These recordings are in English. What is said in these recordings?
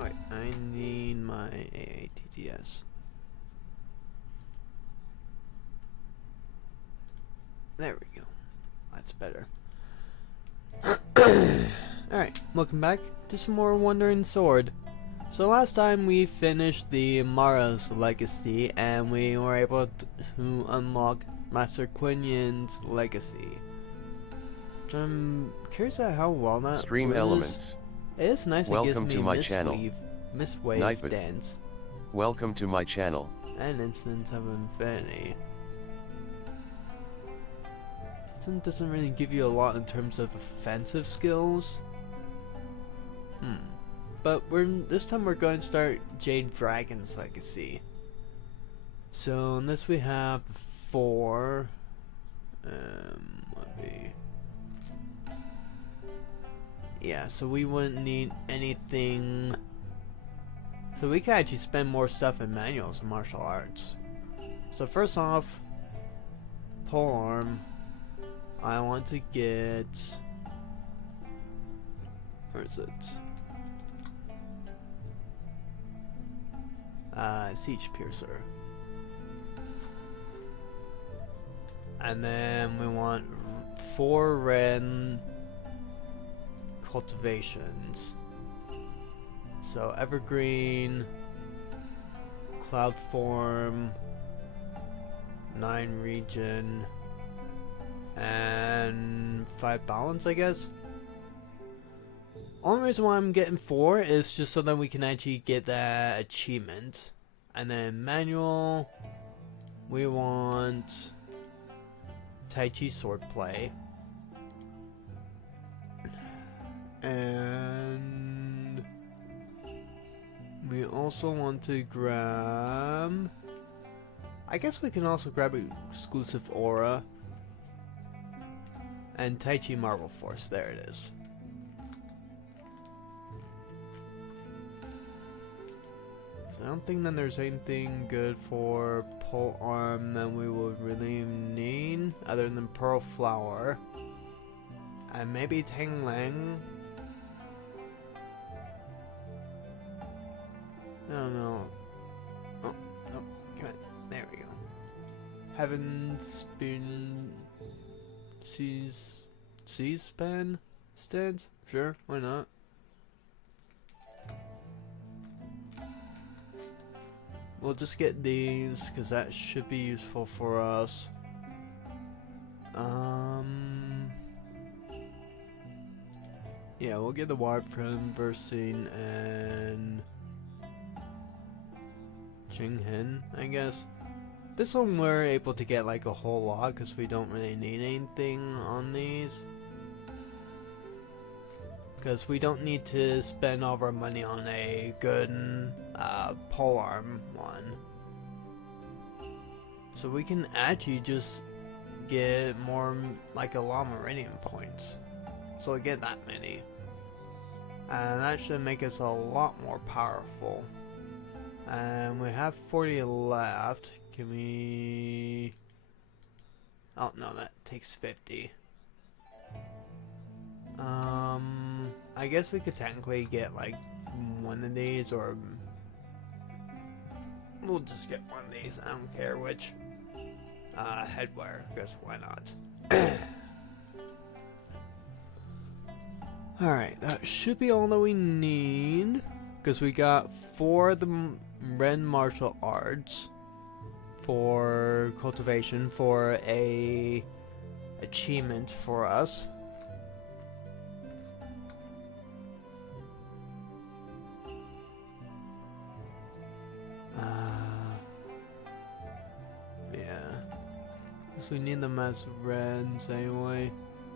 Alright, I need my AATTS. There we go. That's better. Alright, welcome back to some more Wandering Sword. So last time we finished the Mara's Legacy and we were able to unlock Master Quinion's Legacy. Which I'm curious at how well that Stream was. Elements. It is nice. Welcome it gives to me my channel. Mistwave Nightbot. Dance. Welcome to my channel. And Instance of Infinity. It doesn't really give you a lot in terms of offensive skills. But this time we're going to start Jade Dragon's Legacy. So in this we have 4. Yeah, so we wouldn't need anything. So we can actually spend more stuff in manuals and martial arts. So first off, polearm. I want to get. Where is it? Siege Piercer. And then we want 4 red cultivations. So Evergreen, Cloud Form, 9 Region, and 5 Balance, I guess. Only reason why I'm getting 4 is just so that we can actually get that achievement. And then manual, we want Tai Chi Swordplay. And we also want to grab, I guess we can also grab exclusive aura and Tai Chi Marvel Force. There it is. So I don't think that there's anything good for polearm that we would really need other than Pearl Flower and maybe Tang Lang. I don't know. Oh, no, come on. There we go. Heaven's been C-SPAN stance? Sure, why not? We'll just get these because that should be useful for us. Yeah, we'll get the Warp Traversing and Jinghen, I guess. This one we're able to get like a whole lot because we don't really need anything on these. Because we don't need to spend all of our money on a good polearm one. So we can actually just get more, like a lot of Meridian points. So we get that many. And that should make us a lot more powerful. And we have 40 left. Can we... Oh no, that takes 50. I guess we could technically get like one of these, or we'll just get one of these. I don't care which. Headwear, because why not? Alright, that should be all that we need, because we got 4 of the red martial arts for cultivation for a achievement for us. Yeah, because we need them as reds anyway.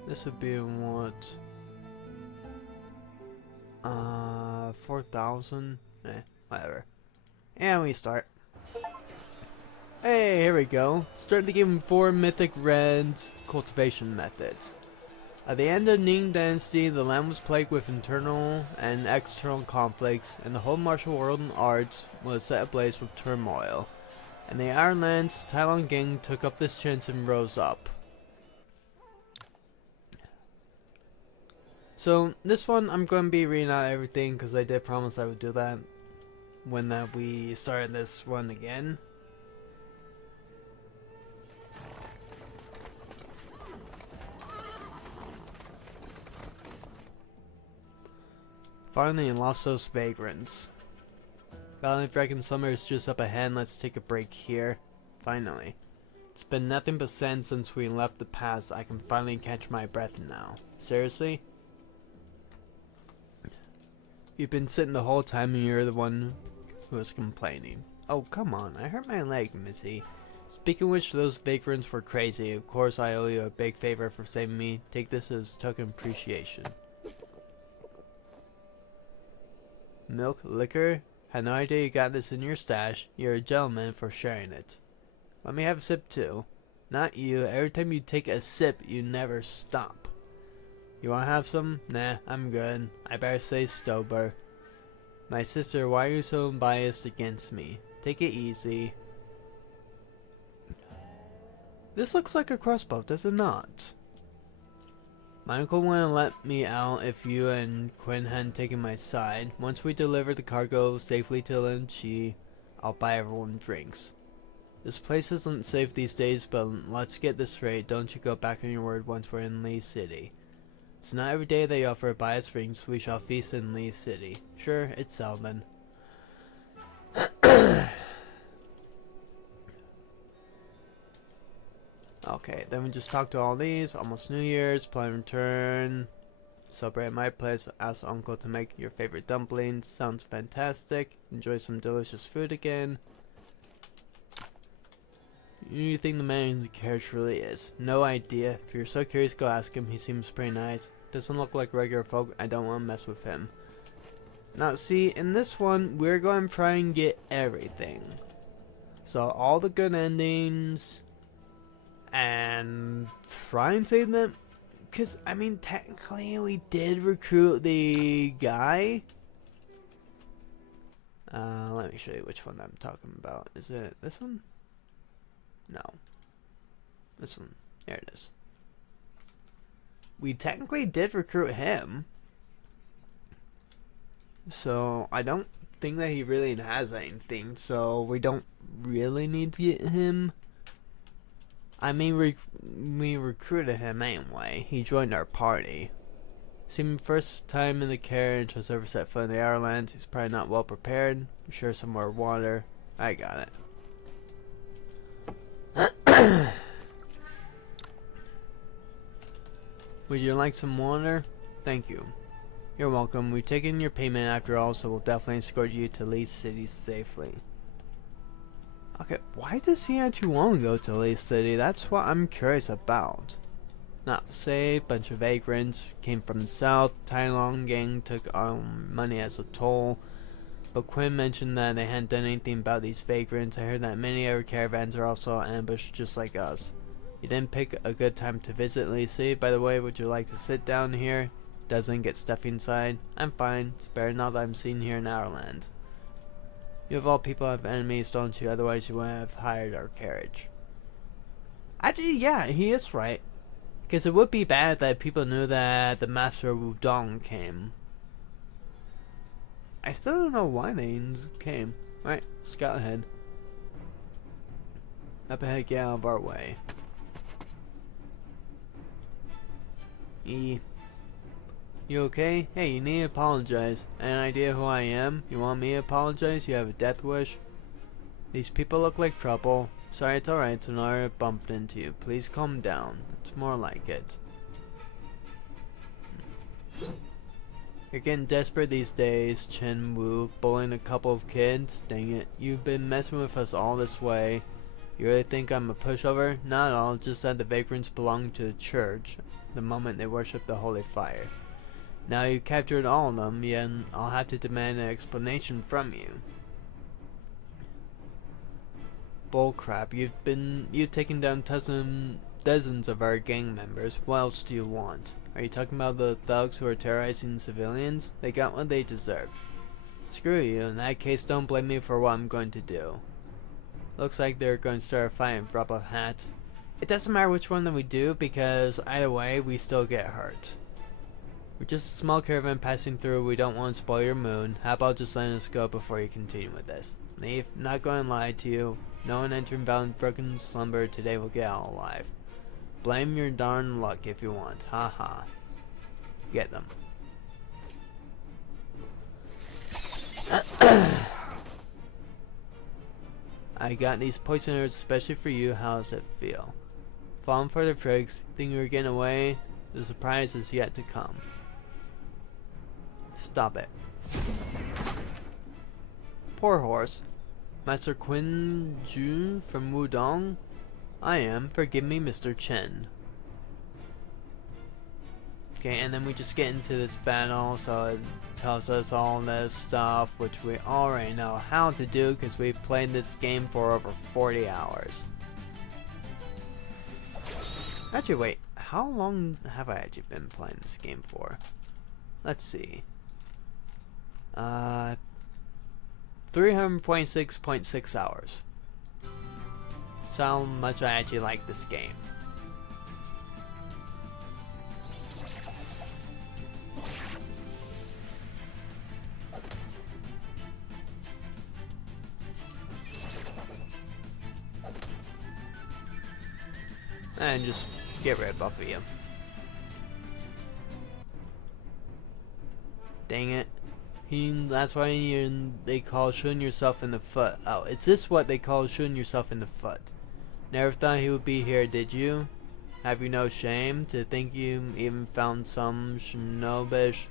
This would be in what? 4,000? Whatever. And we start. Hey, here we go. Start the game with 4 mythic reds cultivation methods. At the end of Ning Dynasty, the land was plagued with internal and external conflicts, and the whole martial world and art was set ablaze with turmoil. And the Iron Lands, Tai Lung Gang took up this chance and rose up. So this one I'm going to be reading out everything because I did promise I would do that when we started this one again. Finally lost those vagrants. Finally reckon summer is just up ahead and let's take a break here. Finally. It's been nothing but sand since we left the past. I can finally catch my breath now. Seriously? You've been sitting the whole time and you're the one who was complaining. Oh, come on. I hurt my leg, Missy. Speaking of which, those vagrants were crazy. Of course, I owe you a big favor for saving me. Take this as token appreciation. Milk, liquor? Had no idea you got this in your stash. You're a gentleman for sharing it. Let me have a sip too. Not you. Every time you take a sip, you never stop. You wanna have some? Nah, I'm good. I better say sober. My sister, why are you so biased against me? Take it easy. This looks like a crossbow, does it not? My uncle wouldn't let me out if you and Quinn hadn't taken my side. Once we deliver the cargo safely to Linchi, I'll buy everyone drinks. This place isn't safe these days, but let's get this straight. Don't you go back on your word once we're in Lee City. It's not every day they offer buy us drinks. We shall feast in Lee City. Sure, it's Selden. Okay, then we just talk to all these. Almost New Year's, plan return. Celebrate at my place. Ask uncle to make your favorite dumplings. Sounds fantastic. Enjoy some delicious food again. You think the man in the carriage really is? No idea. If you're so curious, go ask him. He seems pretty nice. Doesn't look like regular folk. I don't want to mess with him. Now, see, in this one, we're going to try and get everything. So, all the good endings. And try and save them. Because, I mean, technically, we did recruit the guy. Let me show you which one I'm talking about. Is it this one? No. This one. There it is. We technically did recruit him. So, I don't think that he really has anything. So, we don't really need to get him. I mean, we recruited him anyway. He joined our party. Seeing first time in the carriage has ever set foot in the Ireland. He's probably not well prepared. I'm sure some more water. I got it. Would you like some water? Thank you. You're welcome. We've taken your payment after all, so we'll definitely escort you to Lee City safely. Okay, why does he actually want to go to Lee City? That's what I'm curious about. Not safe, bunch of vagrants came from the south. Tai Long gang took our money as a toll. But Quinn mentioned that they hadn't done anything about these vagrants. I heard that many other caravans are also ambushed just like us. You didn't pick a good time to visit Lee City. By the way, would you like to sit down here? Doesn't get stuffy inside. I'm fine. It's better now that I'm seen here in our land. You of all people have enemies, don't you? Otherwise you wouldn't have hired our carriage. Actually, yeah, he is right. Because it would be bad that people knew that the Master of Wudong came. I still don't know why they came. Right, scout ahead. Up ahead, get out of our way. You okay? Hey, you need to apologize. An idea who I am? You want me to apologize? You have a death wish? These people look like trouble. Sorry, it's alright. Sonara bumped into you. Please calm down. It's more like it. You're getting desperate these days, Chen Wu. Bullying a couple of kids? Dang it. You've been messing with us all this way. You really think I'm a pushover? Not at all. Just that the vagrants belong to the church the moment they worship the holy fire. Now you captured all of them, yet I'll have to demand an explanation from you. Bullcrap. You've taken down dozens of our gang members. What else do you want? Are you talking about the thugs who are terrorizing civilians? They got what they deserve. Screw you. In that case, don't blame me for what I'm going to do. Looks like they're going to start a fight and drop a hat. It doesn't matter which one that we do, because either way, we still get hurt. We're just a small caravan passing through. We don't want to spoil your mood. How about just letting us go before you continue with this? Leave. Not going to lie to you. No one entering Valley broken slumber today will get out alive. Blame your darn luck if you want. Ha ha. Get them. I got these poisoners especially for you. How does it feel? Falling for the tricks. Think you were getting away? The surprise is yet to come. Stop it. Poor horse. Master Qin Jun from Wudong? I am. Forgive me, Mr. Chen. Okay, and then we just get into this battle, so it tells us all this stuff, which we already know how to do because we've played this game for over 40 hours. Actually, wait, how long have I actually been playing this game for? Let's see. 326.6 hours. That's how much I actually like this game. And just get rid of both of you. Dang it. That's why they call shooting yourself in the foot. Oh, is this what they call shooting yourself in the foot? Never thought he would be here, did you? Have you no shame to think you even found some shinobish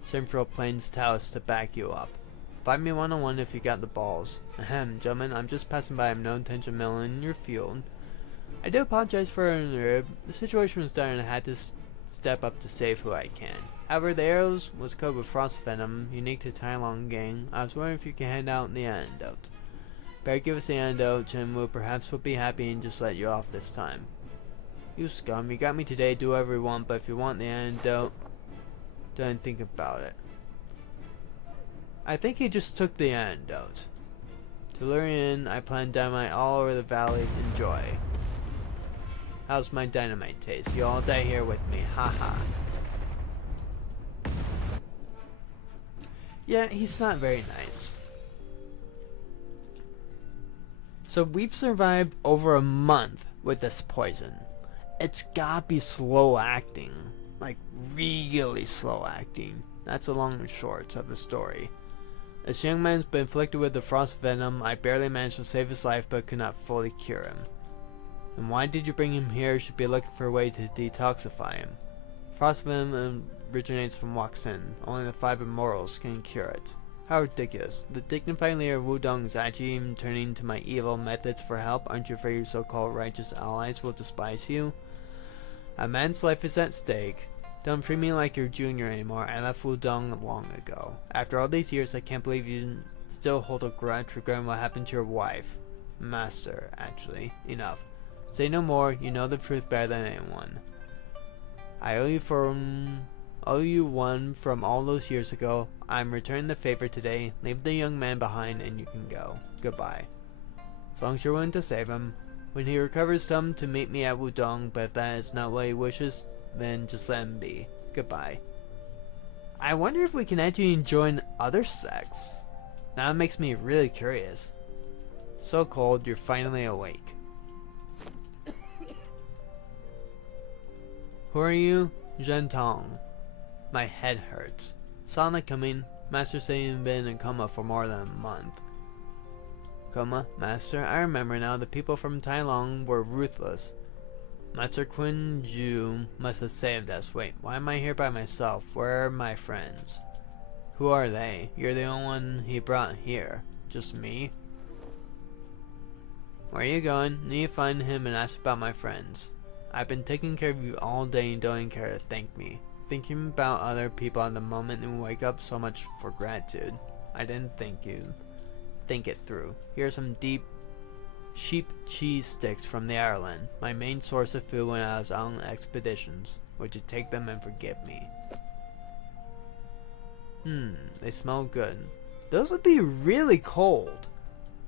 Central Plains Taos to back you up? Fight me one-on-one if you got the balls. Ahem, gentlemen, I'm just passing by. I have no intention of meddling in your field. I do apologize for an herb. The situation was dire and I had to step up to save who I can. However, the arrows was coated with frost venom, unique to Tai Long Gang. I was wondering if you could hand out the antidote. Better give us the antidote, Chen Wu perhaps will be happy and just let you off this time. You scum, you got me today, do whatever you want, but if you want the antidote, don't think about it. I think he just took the antidote. To lure you in, I plan dynamite all over the valley. Enjoy. How's my dynamite taste? You all die here with me. Haha. Yeah, he's not very nice. So we've survived over a month with this poison. It's gotta be slow acting. Like, really slow acting. That's the long and short of the story. This young man's been inflicted with the frost venom. I barely managed to save his life, but could not fully cure him. And why did you bring him here? Should be looking for a way to detoxify him. Frost venom originates from Waxin. Only the 5 immortals can cure it. How ridiculous. The dignified leader of Wudong is actually turning to my evil methods for help. Aren't you afraid your so-called righteous allies will despise you? A man's life is at stake. Don't treat me like your junior anymore. I left Wudong long ago. After all these years, I can't believe you still hold a grudge regarding what happened to your wife. Master, actually. Enough. Say no more. You know the truth better than anyone. I owe you one from all those years ago. I'm returning the favor today. Leave the young man behind and you can go. Goodbye. As long as you're willing to save him. When he recovers, tell him to meet me at Wudong, but if that is not what he wishes, then just let him be. Goodbye. I wonder if we can actually join other sects. Now it makes me really curious. So cold, you're finally awake. Who are you? Zhentong. My head hurts. Saw that coming. Master said you've been in coma for more than a month. Coma? Master? I remember now. The people from Tai Long were ruthless. Master Qin Ju must have saved us. Wait, why am I here by myself? Where are my friends? Who are they? You're the only one he brought here. Just me? Where are you going? Need to find him and ask about my friends. I've been taking care of you all day and don't even care to thank me. Thinking about other people at the moment and wake up so much for gratitude. I didn't thank you. Think it through. Here's some deep sheep cheese sticks from the Ireland. My main source of food when I was on expeditions. Would you take them and forgive me? They smell good. Those would be really cold,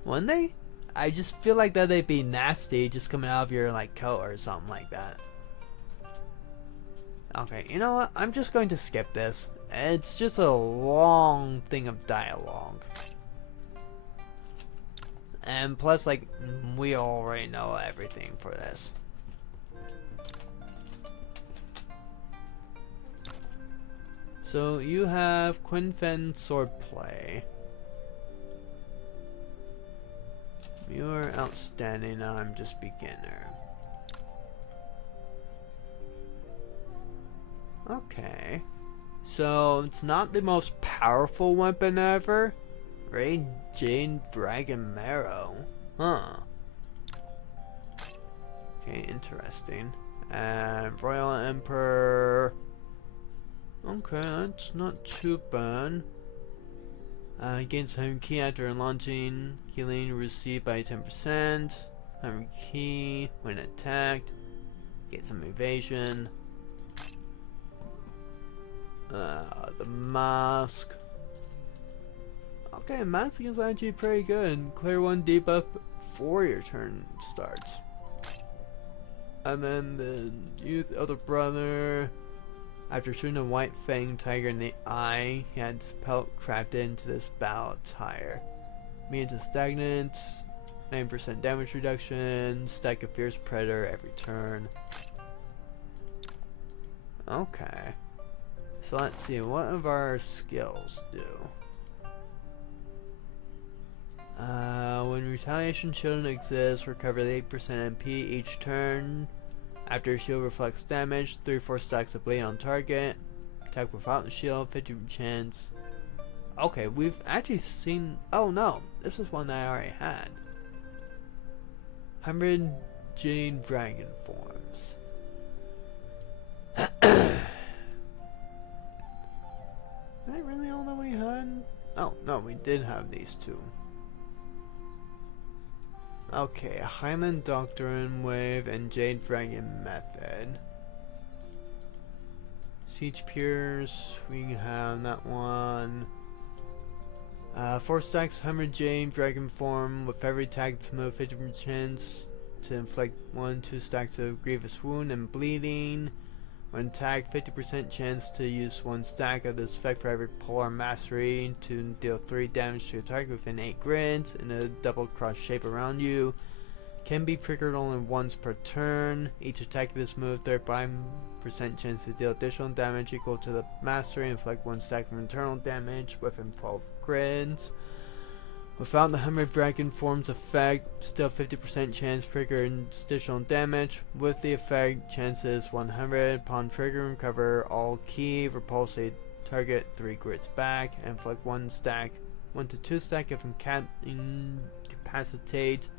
wouldn't they? I just feel like that they'd be nasty just coming out of your like coat or something like that. Okay, you know what? I'm just going to skip this. It's just a long thing of dialogue. And plus, like, we already know everything for this. So you have Quinfen Swordplay. You are outstanding, I'm just beginner. Okay. So it's not the most powerful weapon ever. Ray Jade Dragon Marrow. Huh. Okay, interesting. And Royal Emperor. Okay, that's not too bad. Gains 100 key after launching. Healing received by 10%. 100 key when attacked. Get some evasion. The mask. Okay, mask is actually pretty good. Clear 1 debuff before your turn starts. And then the youth elder brother. After shooting a white fanged tiger in the eye, he had his pelt crafted into this battle attire. Immune to stagnant, 9% damage reduction, stack a fierce predator every turn. Okay. So let's see, what of our skills do? When retaliation shielding exists, recover the 8% MP each turn. After shield reflects damage, 3-4 stacks of blade on target. Attack without the shield, 50% chance. Okay, we've actually seen... Oh no, this is one that I already had. 100 Jade Dragon forms. Is that really all that we had? Oh, no, we did have these two. Okay, Highland Doctrine Wave and Jade Dragon Method. Siege Pierce, we have that one. 4 stacks 100 Jade Dragon Form with every tag to move 50% chance to inflict 1-2 stacks of Grievous Wound and Bleeding. When tagged, 50% chance to use 1 stack of this effect for every polearm mastery to deal 3 damage to your target within 8 grids in a double cross shape around you. Can be triggered only once per turn. Each attack of this move, 35% chance to deal additional damage equal to the mastery and inflict 1 stack of internal damage within 12 grids. Without the 100 Dragon Forms effect, still 50% chance trigger additional damage. With the effect, chances 100. Upon trigger, recover all key, repulse a target 3 grids back, and inflict 1 stack, 1 to 2 stack of incapacitate.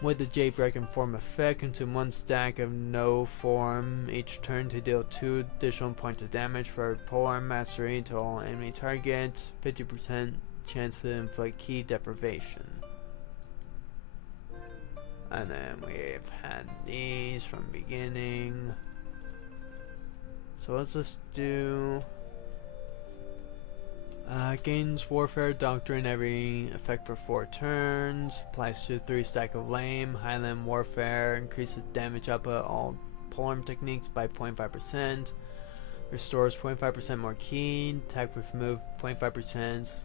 With the Jade Dragon Form effect, consume 1 stack of no form each turn to deal 2 additional points of damage for polearm mastery to all enemy targets. 50% chance to inflict key deprivation. And then we've had these from beginning. So let's just do gains Warfare Doctrine every effect for 4 turns. Applies to 3 stack of Lame. Highland Warfare increases damage output all polearm techniques by 0.5%. Restores 0.5% more key. Attack with move 0.5%.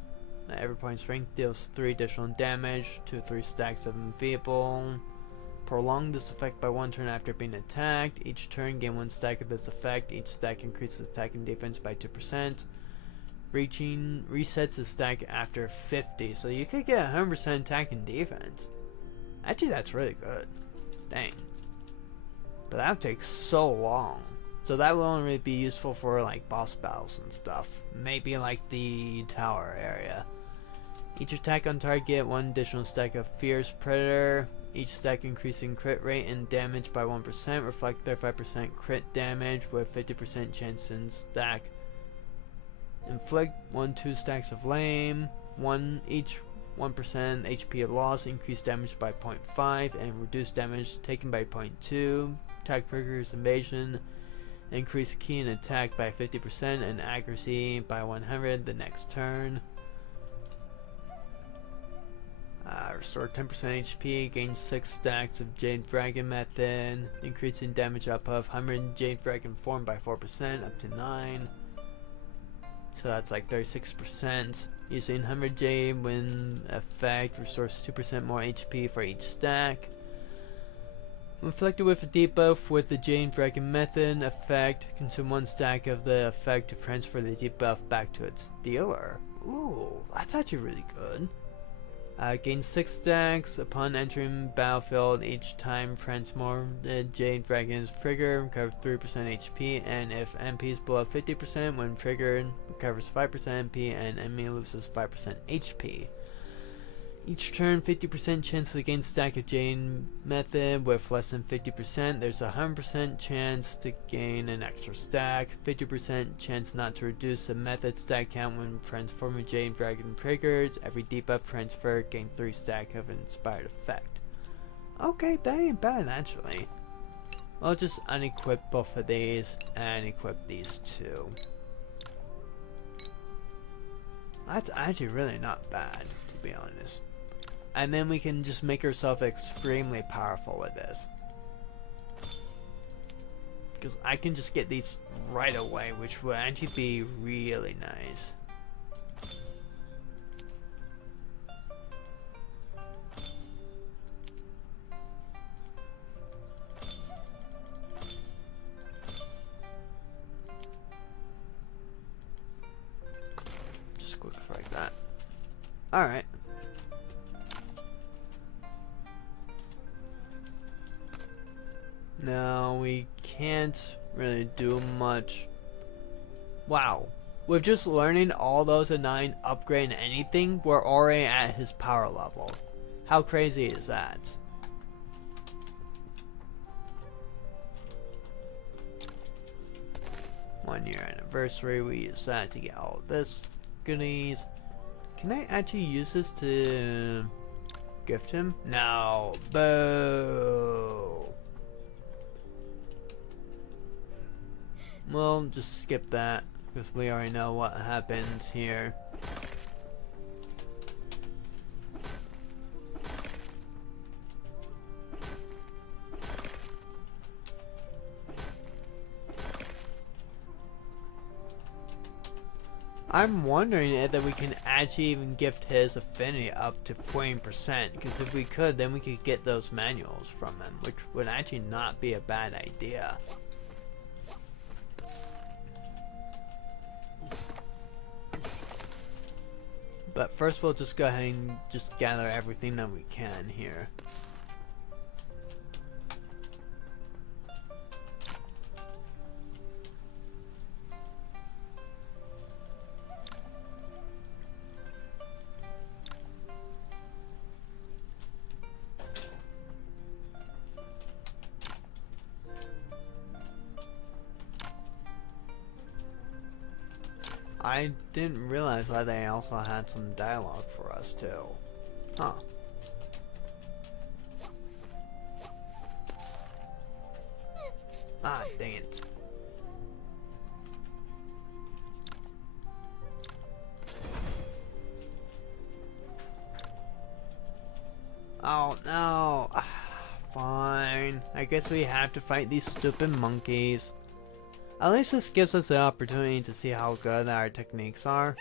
Every point strength deals 3 additional damage to 3 stacks of Enfeeble. Prolong this effect by 1 turn after being attacked. Each turn gain 1 stack of this effect. Each stack increases attack and defense by 2%. Resets the stack after 50. So you could get 100% attack and defense. Actually, that's really good. Dang. But that would take so long. So that will only be useful for like boss battles and stuff. Maybe like the tower area. Each attack on target, 1 additional stack of Fierce Predator. Each stack increasing crit rate and damage by 1%. Reflect 35% crit damage with 50% chance in stack. Inflict 1-2 stacks of Lame. Each 1% HP of loss. Increase damage by 0.5 and reduce damage taken by 0.2. Attack triggers invasion. Increase key and attack by 50% and accuracy by 100 the next turn. Restore 10% HP, gain 6 stacks of Jade Dragon method, increasing damage up of 100 Jade Dragon form by 4% up to 9. So that's like 36%. Using 100 Jade when effect restores 2% more HP for each stack. Reflected with a debuff with the Jade Dragon method effect, consume 1 stack of the effect to transfer the debuff back to its dealer. Ooh, that's actually really good. Gain 6 stacks upon entering battlefield each time transformed Jade Dragon's trigger, recovers 3% HP, and if MP is below 50% when triggered, recovers 5% MP, and enemy loses 5% HP. Each turn, 50% chance to gain stack of Jade method. With less than 50%, there's a 100% chance to gain an extra stack. 50% chance not to reduce the method stack count when transforming Jade Dragon triggers. Every debuff transfer, gain 3 stack of inspired effect. Okay, that ain't bad actually. I'll just unequip both of these and equip these two. That's actually really not bad, to be honest. And then we can just make ourselves extremely powerful with this. Because I can just get these right away, which would actually be really nice. Just quick like that. Alright. No, we can't really do much. Wow. With just learning all those and 9 upgrading anything, we're already at his power level. How crazy is that? One-year anniversary, we use that to get all of this goodies. Can I actually use this to gift him? No. Boo. We'll just skip that, because we already know what happens here. I'm wondering if that we can actually even gift his affinity up to 20%, because if we could, then we could get those manuals from him, which would actually not be a bad idea. But first we'll just go ahead and just gather everything that we can here. I didn't realize that they also had some dialogue for us too. Huh. Ah, dang it. Oh no. Fine. I guess we have to fight these stupid monkeys. At least this gives us the opportunity to see how good our techniques are.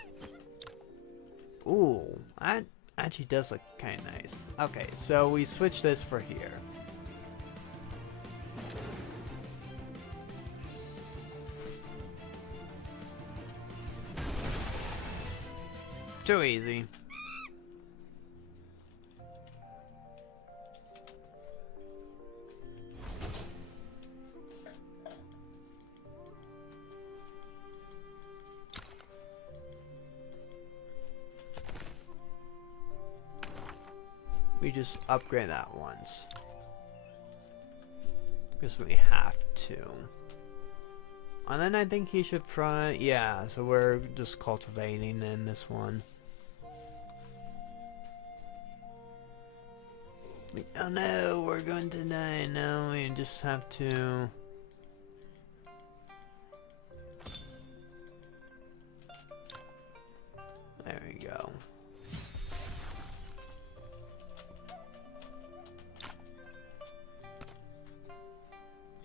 Ooh, that actually does look kind of nice. Okay, so we switch this for here. Too easy. We just upgrade that once. Because we have to. And then I think he should try... Yeah, so we're just cultivating in this one. Oh no, we're going to die. No, we just have to... There we go.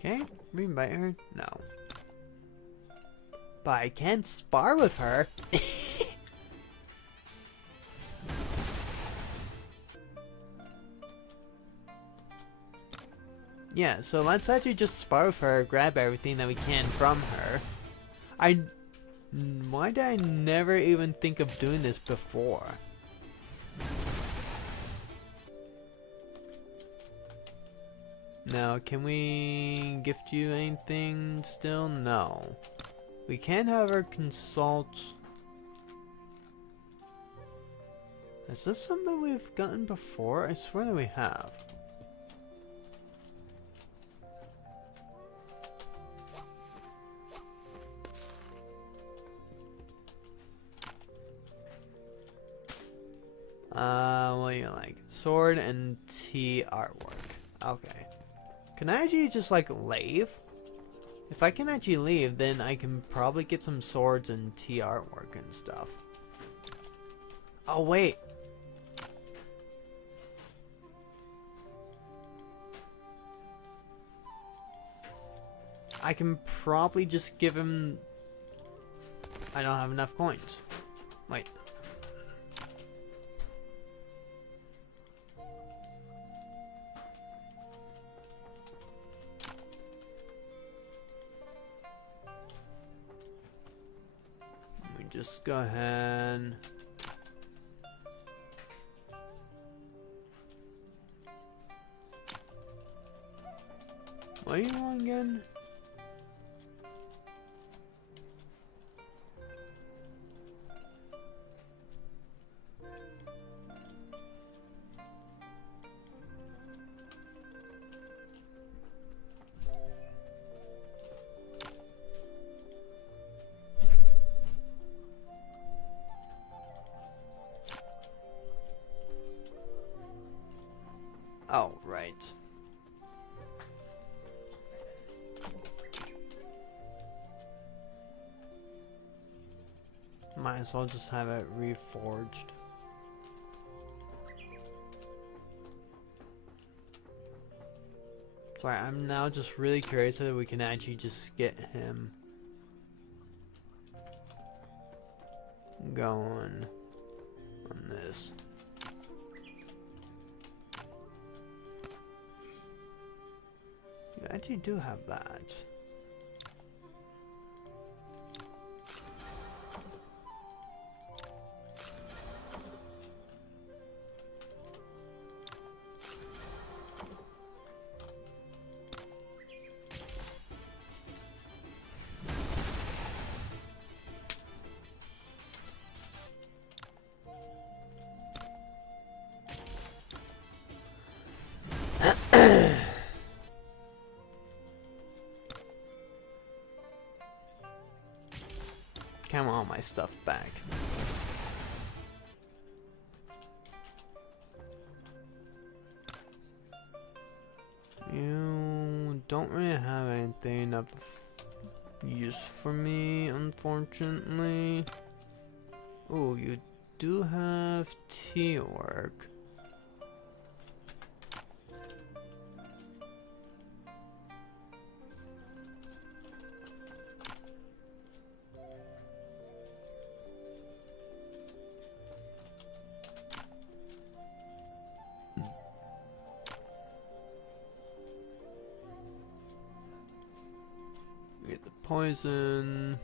Okay, reinvite her? No. But I can spar with her. Yeah, so let's actually just spar with her, grab everything that we can from her. Why did I never even think of doing this before? Now, can we gift you anything still? No. We can, however, consult. Is this something we've gotten before? I swear that we have. What do you like? Sword and tea artwork. Okay. Can I actually just like leave? If I can actually leave, then I can probably get some swords and tea artwork and stuff. Oh wait. I can probably just give him... I don't have enough coins. Wait. Let me just go ahead. What do you want again? Oh, right. Might as well just have it reforged. Sorry, I'm now just really curious that we can actually just get him going on this. You actually do have that. I want all my stuff back. You don't really have anything of use for me, unfortunately. Oh, you do have tea work. Get the poison.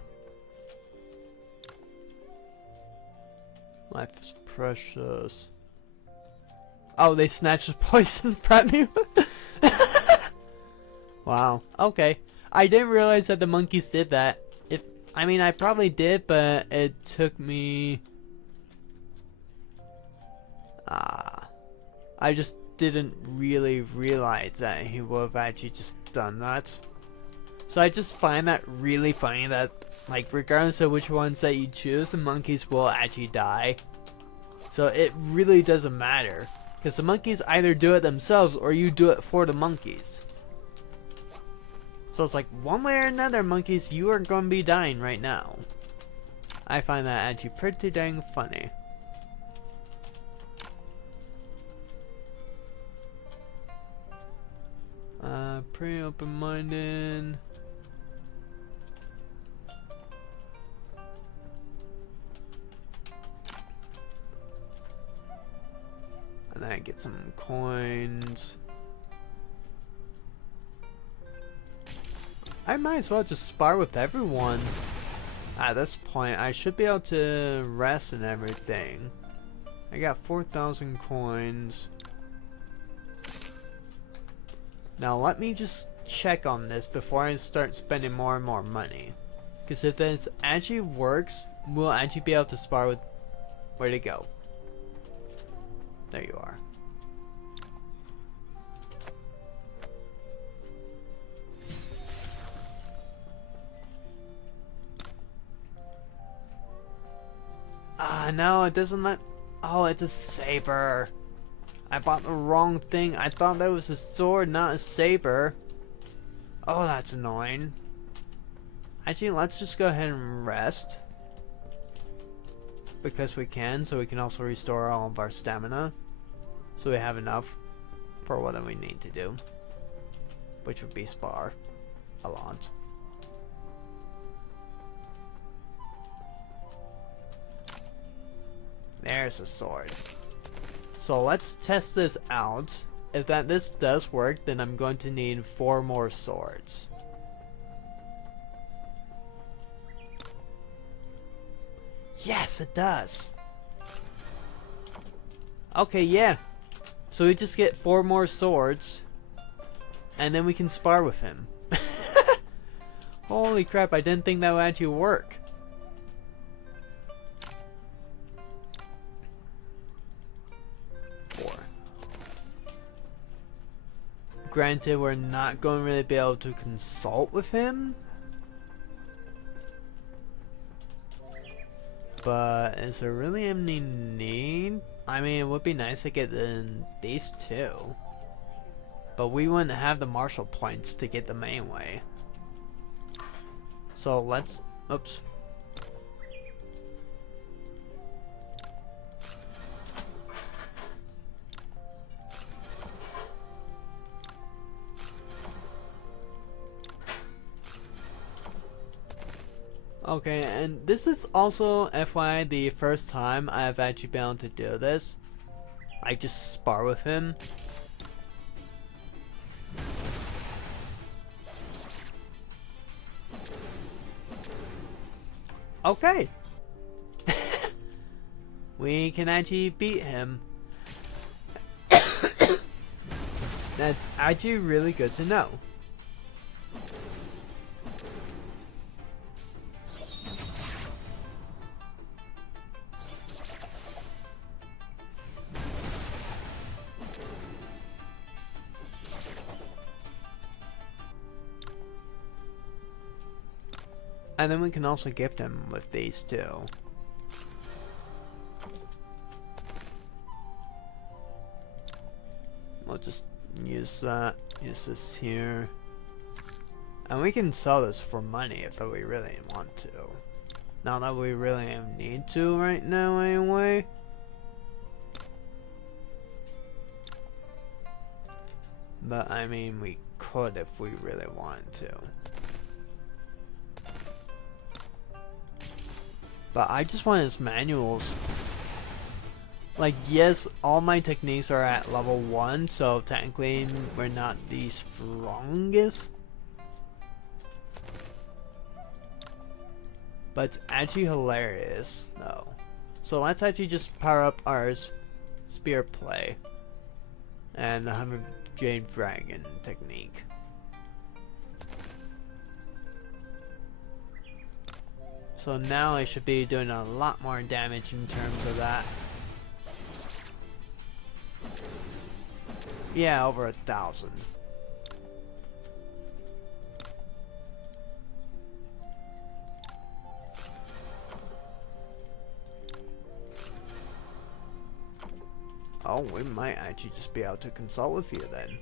Life is precious. Oh, they snatched the poison from you? Wow. Okay. I didn't realize that the monkeys did that. I mean, I probably did, but it took me... I just didn't really realize that he would have actually just done that. So I just find that really funny that, like, regardless of which ones that you choose, the monkeys will actually die. So it really doesn't matter. Because the monkeys either do it themselves or you do it for the monkeys. So it's like, one way or another, monkeys, you are going to be dying right now. I find that actually pretty dang funny. pretty open-minded. And then get some coins. I might as well just spar with everyone. At this point, I should be able to rest and everything. I got 4,000 coins. Now let me just check on this before I start spending more and more money. Because if this actually works, we'll actually be able to spar with... Where'd it go? There you are. Ah, no, it doesn't let... Oh, it's a saber. I bought the wrong thing. I thought that was a sword, not a saber. Oh, that's annoying. Actually, let's just go ahead and rest. Because we can, so we can also restore all of our stamina. So we have enough for what we need to do. Which would be spar. A lot. There's a sword. So let's test this out. If this does work, then I'm going to need 4 more swords. Yes, it does. Okay, yeah. So we just get 4 more swords. And then we can spar with him. Holy crap, I didn't think that would actually work. Granted, we're not going to really be able to consult with him. But is there really any need? I mean, it would be nice to get these two. But we wouldn't have the martial points to get them anyway. So let's... Oops. Okay, and this is also, FYI, the first time I've actually been able to do this. I just spar with him. Okay! We can actually beat him. That's actually really good to know. And then we can also gift him with these two. We'll just use that, use this here. And we can sell this for money if we really want to. Not that we really need to right now anyway. But I mean, we could if we really wanted to. But I just want his manuals. Like, yes, all my techniques are at level 1, so technically we're not the strongest. But it's actually hilarious, though. So let's actually just power up our spear play. And the 100 Jade Dragon technique. So now I should be doing a lot more damage in terms of that. Yeah, over 1,000. Oh, we might actually just be able to consult with you then.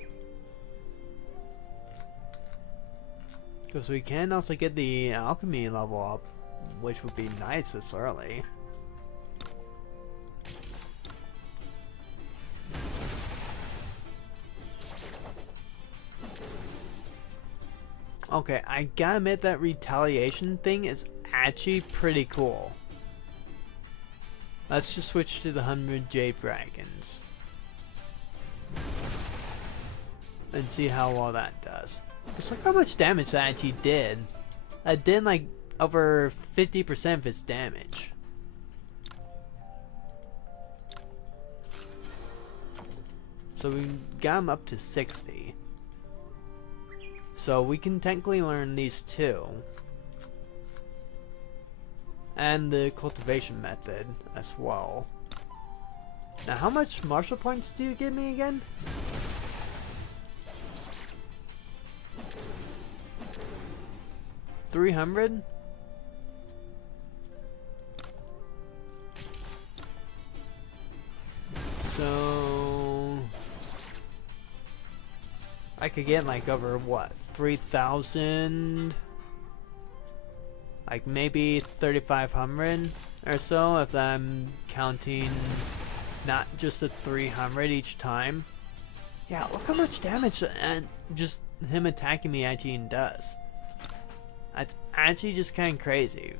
Because we can also get the alchemy level up, which would be nice this early. Okay, I gotta admit that retaliation thing is actually pretty cool. Let's just switch to the 100 Jade Dragons. And see how well that does. Just look how much damage that actually did. That did like over 50% of its damage. So we got him up to 60. So we can technically learn these two. And the cultivation method as well. Now how much martial points do you give me again? $300? So I could get like over what, 3,000, like maybe 3,500 or so if I'm counting not just the 300 each time. Yeah, look how much damage and just him attacking me actually does. That's actually just kind of crazy.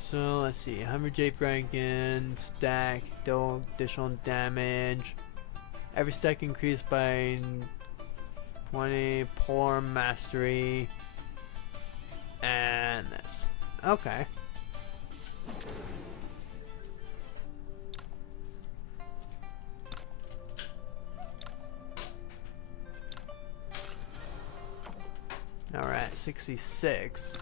So let's see, 100 Jade Dragon, stack, deal additional damage. Every stack increased by 20, polearm mastery, and this. Okay. Alright, 66.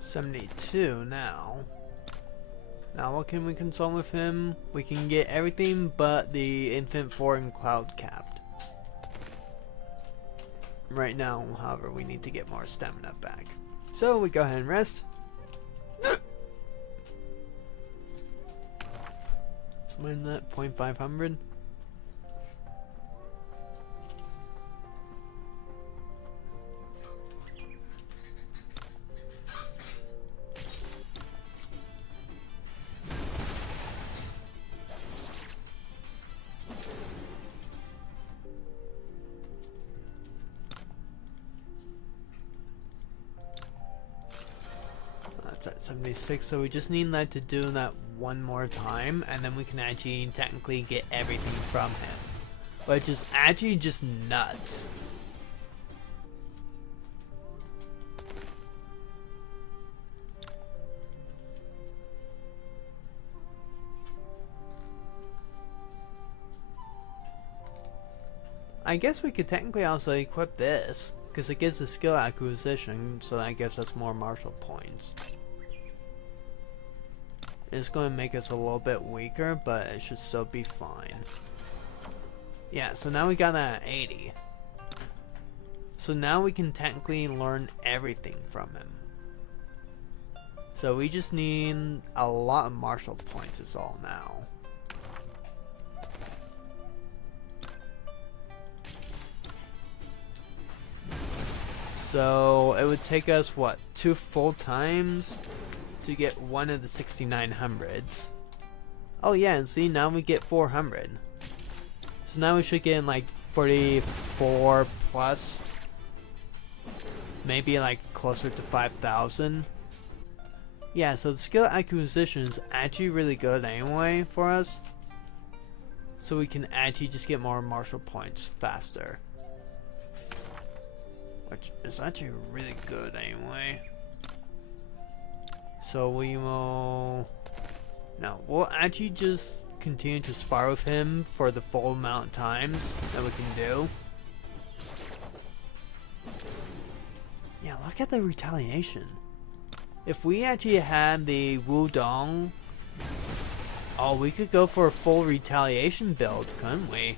$72 now. Now what can we consult with him? We can get everything but the infant foreign cloud capped. Right now, however, we need to get more stamina back. So we go ahead and rest. Somewhere in that 0.500. At 76, so we just need that to do that one more time, and then we can actually technically get everything from him, which is actually just nuts. I guess we could technically also equip this, because it gives the skill acquisition, so that gives us more martial points. It's going to make us a little bit weaker, but it should still be fine. Yeah, so now we got that at 80. So now we can technically learn everything from him. So we just need a lot of martial points is all now. So it would take us, what, 2 full times to get one of the 6900s. Oh yeah, and see, now we get 400. So now we should get in like 44 plus. Maybe like closer to 5,000. Yeah, so the skill acquisition is actually really good anyway for us. So we can actually just get more martial points faster. Which is actually really good anyway. So we will... Now, we'll actually just continue to spar with him for the full amount of times that we can do. Yeah, look at the retaliation. If we actually had the Wudong... Oh, we could go for a full retaliation build, couldn't we?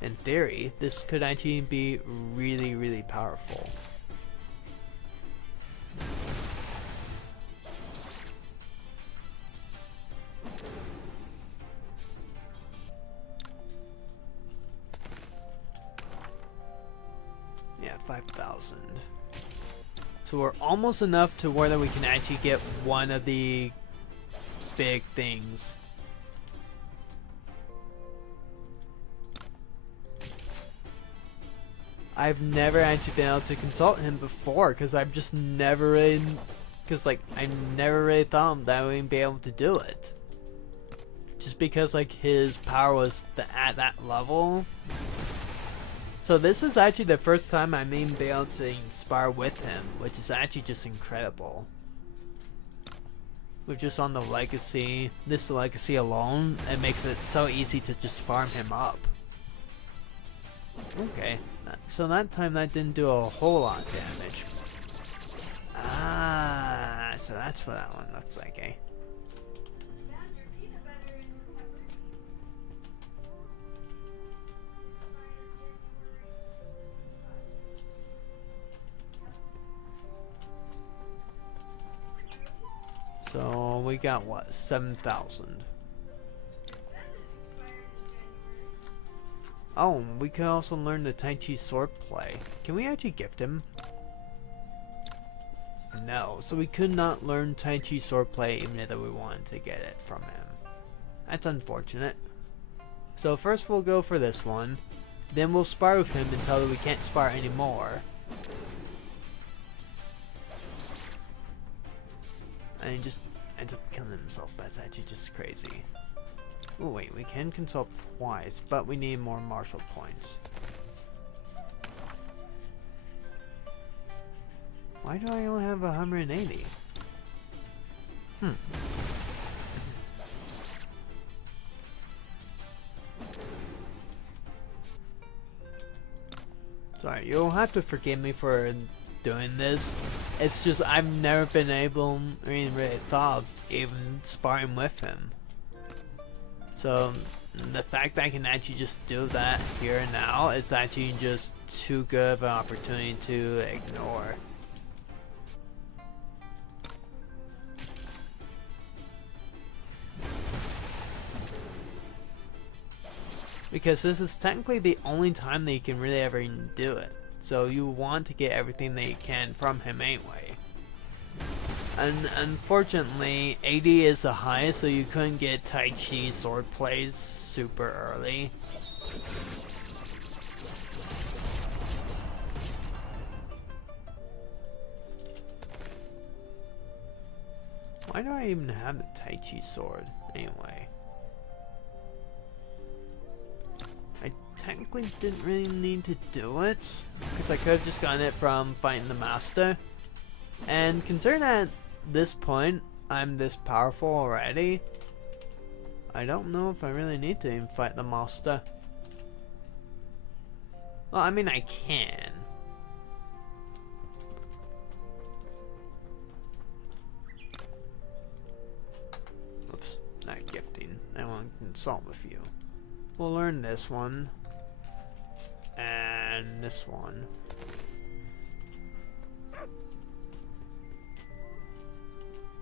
In theory, this could actually be really, really powerful. 5,000. So we're almost enough to where that we can actually get one of the big things. I've never actually been able to consult him before because I've just never really, I never really thought that I would be able to do it. Just because like his power was at that level. So this is actually the first time I'm even be able to spar with him, which is actually just incredible. We're just on the legacy. This legacy alone, it makes it so easy to just farm him up. Okay, so that time that didn't do a whole lot of damage. Ah, so that's what that one looks like, eh? So we got what, 7,000. Oh, we could also learn the Tai Chi sword play. Can we actually gift him? No, so we could not learn Tai Chi sword play even if we wanted to get it from him. That's unfortunate. So first we'll go for this one. Then we'll spar with him until we can't spar anymore. And he just ends up killing himself. That's actually just crazy. Oh wait, we can consult twice, but we need more martial points. Why do I only have 180? Sorry, you'll have to forgive me for doing this. It's just I've never been able, or even really thought of even sparring with him. So the fact that I can actually just do that here and now is actually just too good of an opportunity to ignore. Because this is technically the only time that you can really ever do it. So you want to get everything that you can from him anyway. And unfortunately, 80 is the highest, so you couldn't get Tai Chi sword plays super early. Why do I even have the Tai Chi sword anyway? I technically didn't really need to do it, because I could have just gotten it from fighting the master. And considering that at this point I'm this powerful already, I don't know if I really need to even fight the master. Well, I mean I can. Oops, not gifting. I want to consult with you. We'll learn this one. And this one.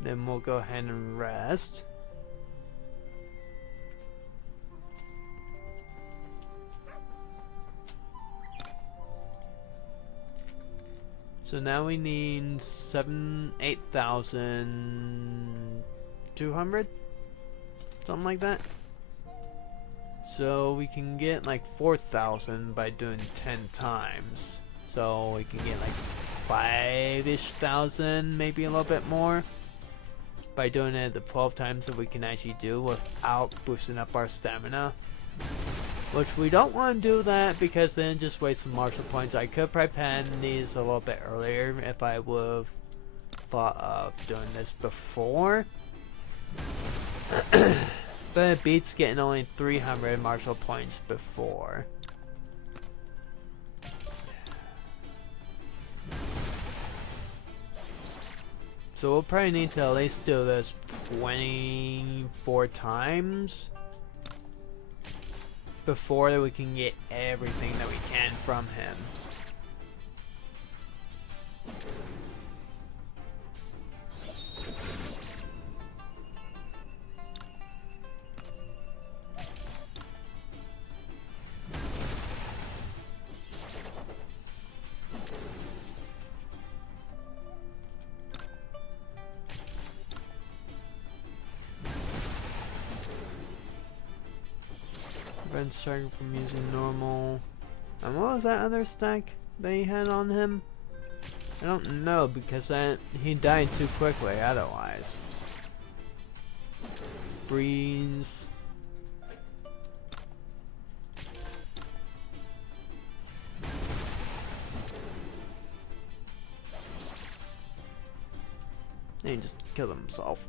Then we'll go ahead and rest. So now we need 8,200? Something like that. So we can get like 4,000 by doing 10 times. So we can get like 5-ish thousand, maybe a little bit more, by doing it the 12 times that we can actually do without boosting up our stamina. Which we don't want to do that because then just waste some martial points. I could probably plan these a little bit earlier if I would have thought of doing this before. But it beats getting only 300 martial points before. So we'll probably need to at least do this 24 times before we can get everything that we can from him. Prevent striker from using normal. And what was that other stack that he had on him? I don't know, because he died too quickly otherwise. Breeze. And he just killed himself.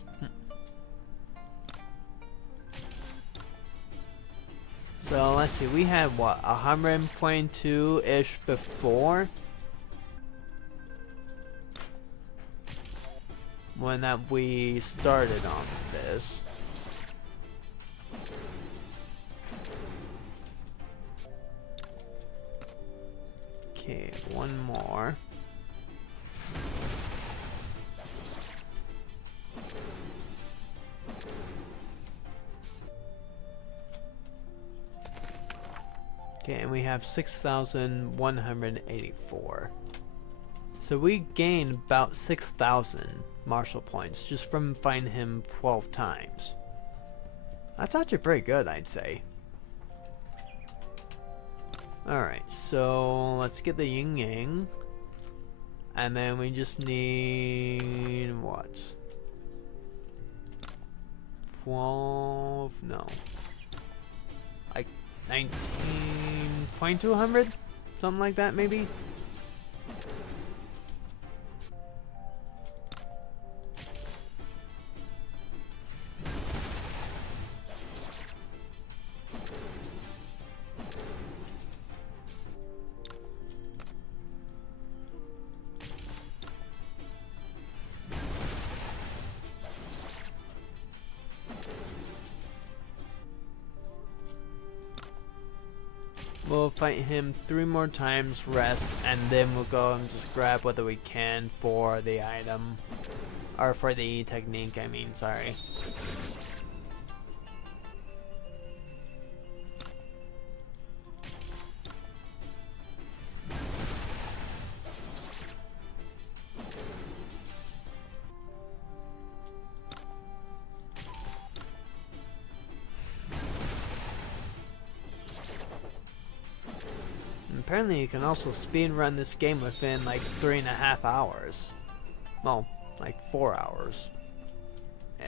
So let's see, we had what, 122-ish before? When we started on this. Okay, one more. Okay, and we have 6,184. So we gained about 6,000 martial points just from fighting him 12 times. That's actually pretty good, I'd say. Alright, so let's get the yin yang. And then we just need what? 12, no. Like 19.200? Something like that, maybe? We'll fight him 3 more times, rest, and then we'll go and just grab whether we can for the item. Or for the technique, I mean, sorry. Apparently you can also speed run this game within like 3.5 hours. Well, like 4 hours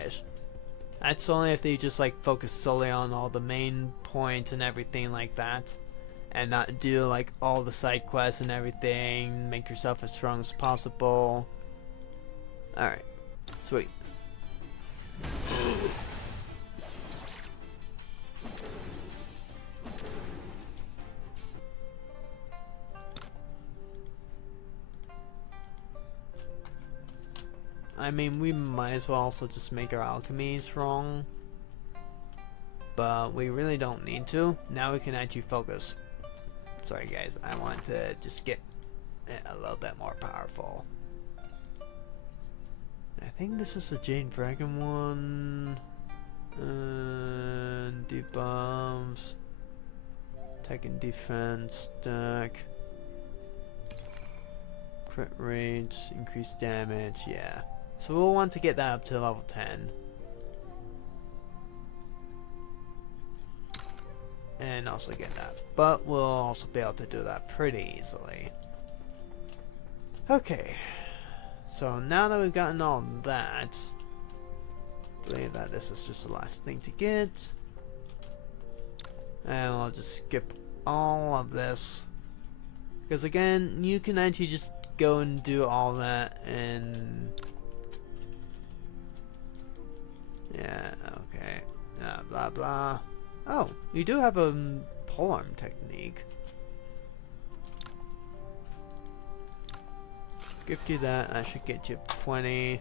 ish. That's only if you just like focus solely on all the main points and everything like that, and not do like all the side quests and everything. Make yourself as strong as possible. Alright, sweet. I mean, we might as well also just make our alchemy strong, but we really don't need to. Now we can actually focus. Sorry guys, I want to just get it a little bit more powerful. I think this is the Jade Dragon one. Debuffs, attack and defense, stack, crit rates, increased damage, yeah. So we'll want to get that up to level 10. And also get that. But we'll also be able to do that pretty easily. Okay. So now that we've gotten all that, I believe that this is just the last thing to get. And I'll just skip all of this. Because again, you can actually just go and do all that and... yeah, okay. Blah blah. Oh, you do have a polearm technique. Gift you that. That should get you 20.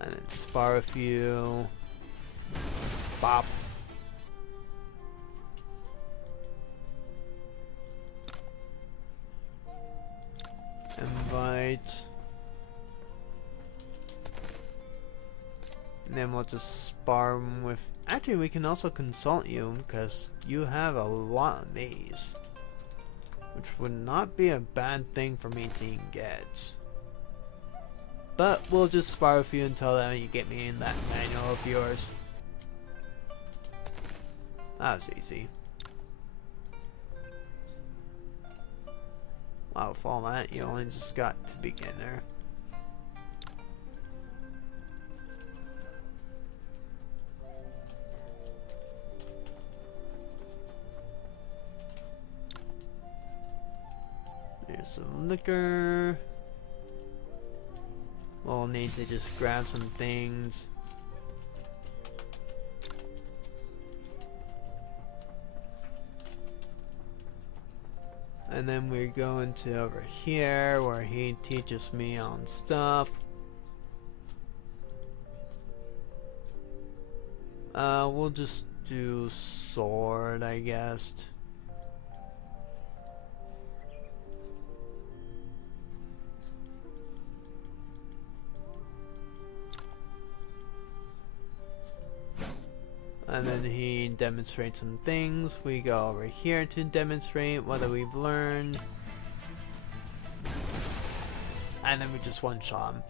And then spar a few. Bop. Invite. And then we'll just spar them with... actually, we can also consult you, because you have a lot of these. Which would not be a bad thing for me to get. But we'll just spar with you until then you get me in that manual of yours. That was easy. Wow, with all that, you only just got to beginner. There's some liquor. We'll need to just grab some things. And then we're going to over here where he teaches me on stuff. We'll just do sword, I guess. And then he demonstrates some things. We go over here to demonstrate what we've learned. And then we just one-shot him.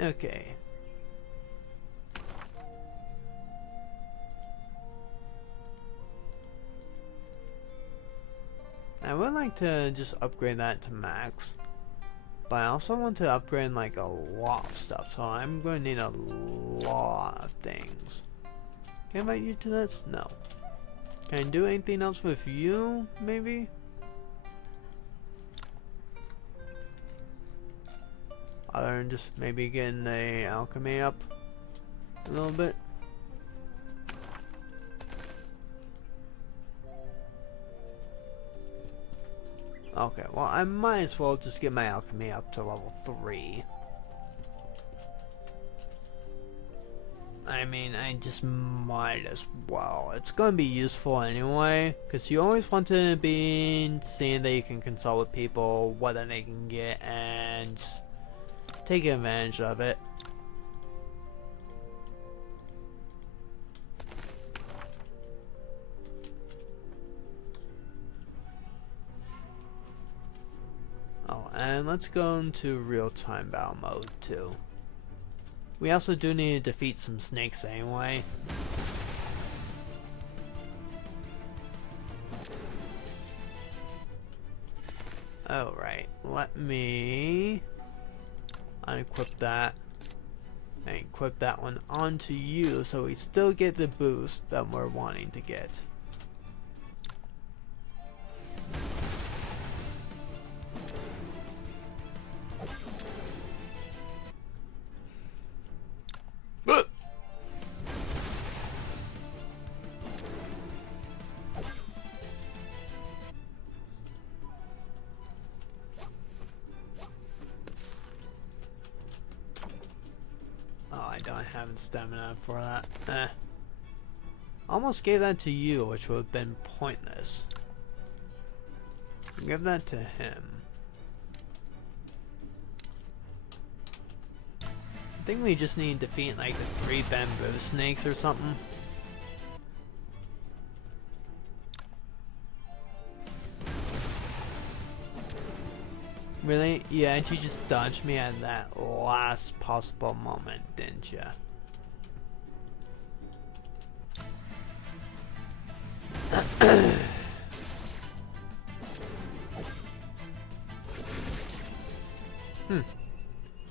Okay. I would like to just upgrade that to max. But I also want to upgrade like a lot of stuff, so I'm going to need a lot of things. Can I invite you to this? No. Can I do anything else with you, maybe? Other than just maybe getting a alchemy up a little bit. Okay, well I might as well just get my alchemy up to level 3. I mean, I just might as well. It's gonna be useful anyway, because you always want to be seeing that you can consult with people, what they can get, and just take advantage of it. Oh, and let's go into real-time battle mode too. We also do need to defeat some snakes anyway. Alright, let me unequip that and equip that one onto you so we still get the boost that we're wanting to get. I don't have stamina for that. Almost gave that to you, which would have been pointless. Give that to him. I think we just need to defeat like the 3 bamboo snakes or something. Really? Yeah, and you just dodged me at that last possible moment, didn't you?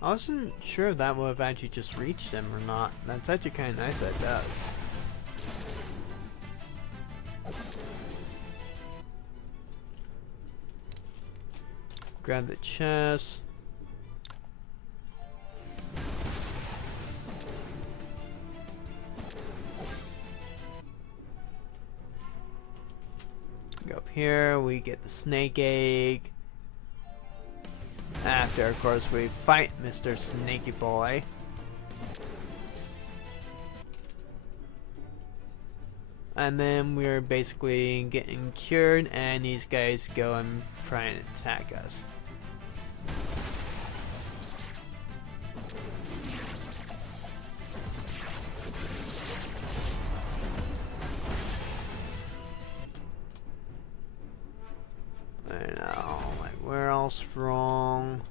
I wasn't sure if that would have actually just reached him or not. That's actually kind of nice that it does. Grab the chest. Go up here, we get the snake egg. After, of course, we fight Mr. Snaky Boy. And then we're basically getting cured, and these guys go and try and attack us. I know, like, where else wrong?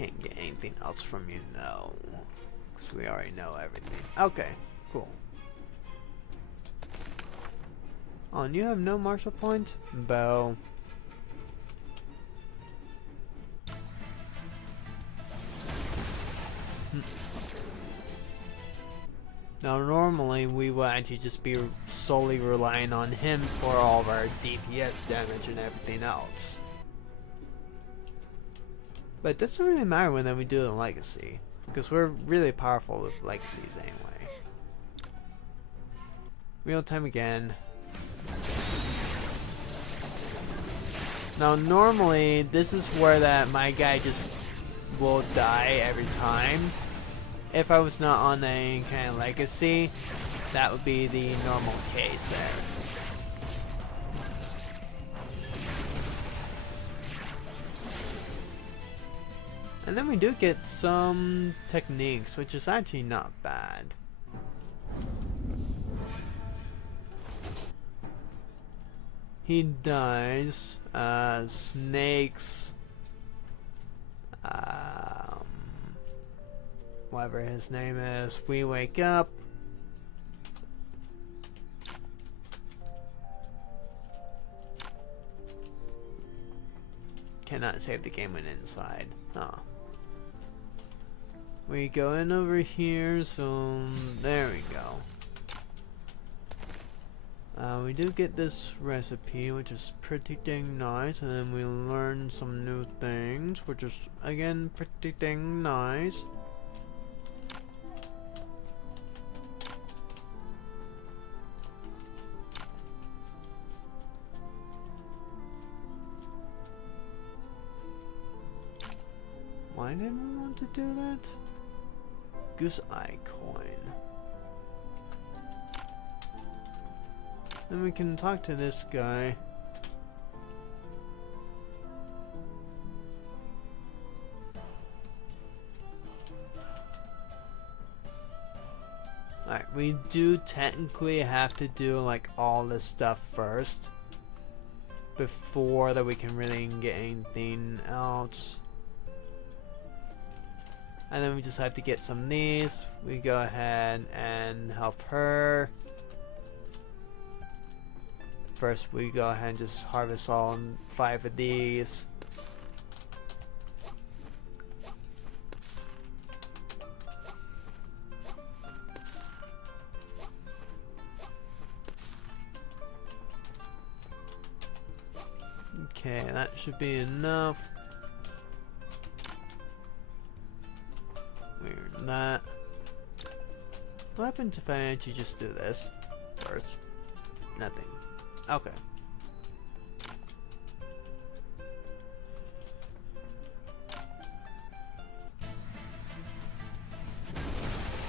Can't get anything else from you, no. Because we already know everything. Okay, cool. Oh, and you have no martial point? Bow. Now normally we would actually just be solely relying on him for all of our DPS damage and everything else. But it doesn't really matter when we do it in Legacy, because we're really powerful with Legacies anyway. Real time again. Now normally this is where my guy just will die every time. If I was not on any kind of Legacy, that would be the normal case there. And then we do get some techniques, which is actually not bad. He dies, snakes, whatever his name is, we wake up. Cannot save the game when inside. Huh. We go in over here, so there we go. We do get this recipe, which is pretty dang nice, and then we learn some new things, which is again pretty dang nice. Why did we want to do that? Goose Eye coin. Then we can talk to this guy. Alright, we do technically have to do like all this stuff first before that we can really get anything else. And then we just have to get some of these. We go ahead and help her. First we go ahead and just harvest all 5 of these. Okay, that should be enough. Weird that. What happens if I actually just do this first? Nothing. Okay.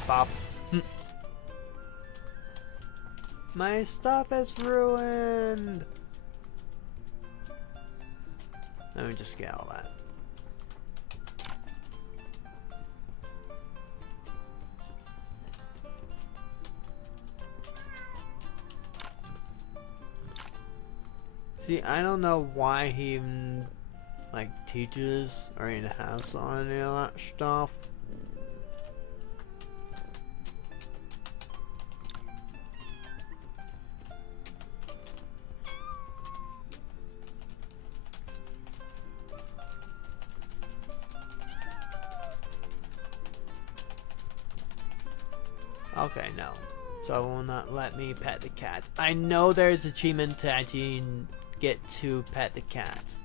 Bop. My stuff is ruined. Let me just get all that. See, I don't know why he even like teaches or even has on any of that stuff. Okay, no. So it will not let me pet the cat. I know there's achievement to actually get to pet the cat.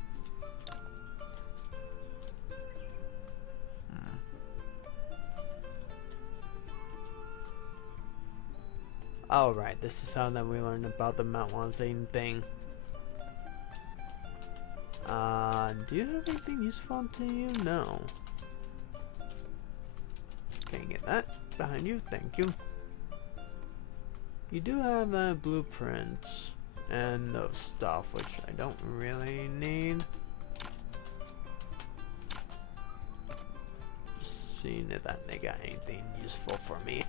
Oh right, this is how that we learned about the Mount Wazane thing. Do you have anything useful to you? No. Can't get that. Behind you, thank you. You do have that blueprint and those stuff, which I don't really need. Just seeing if that they got anything useful for me.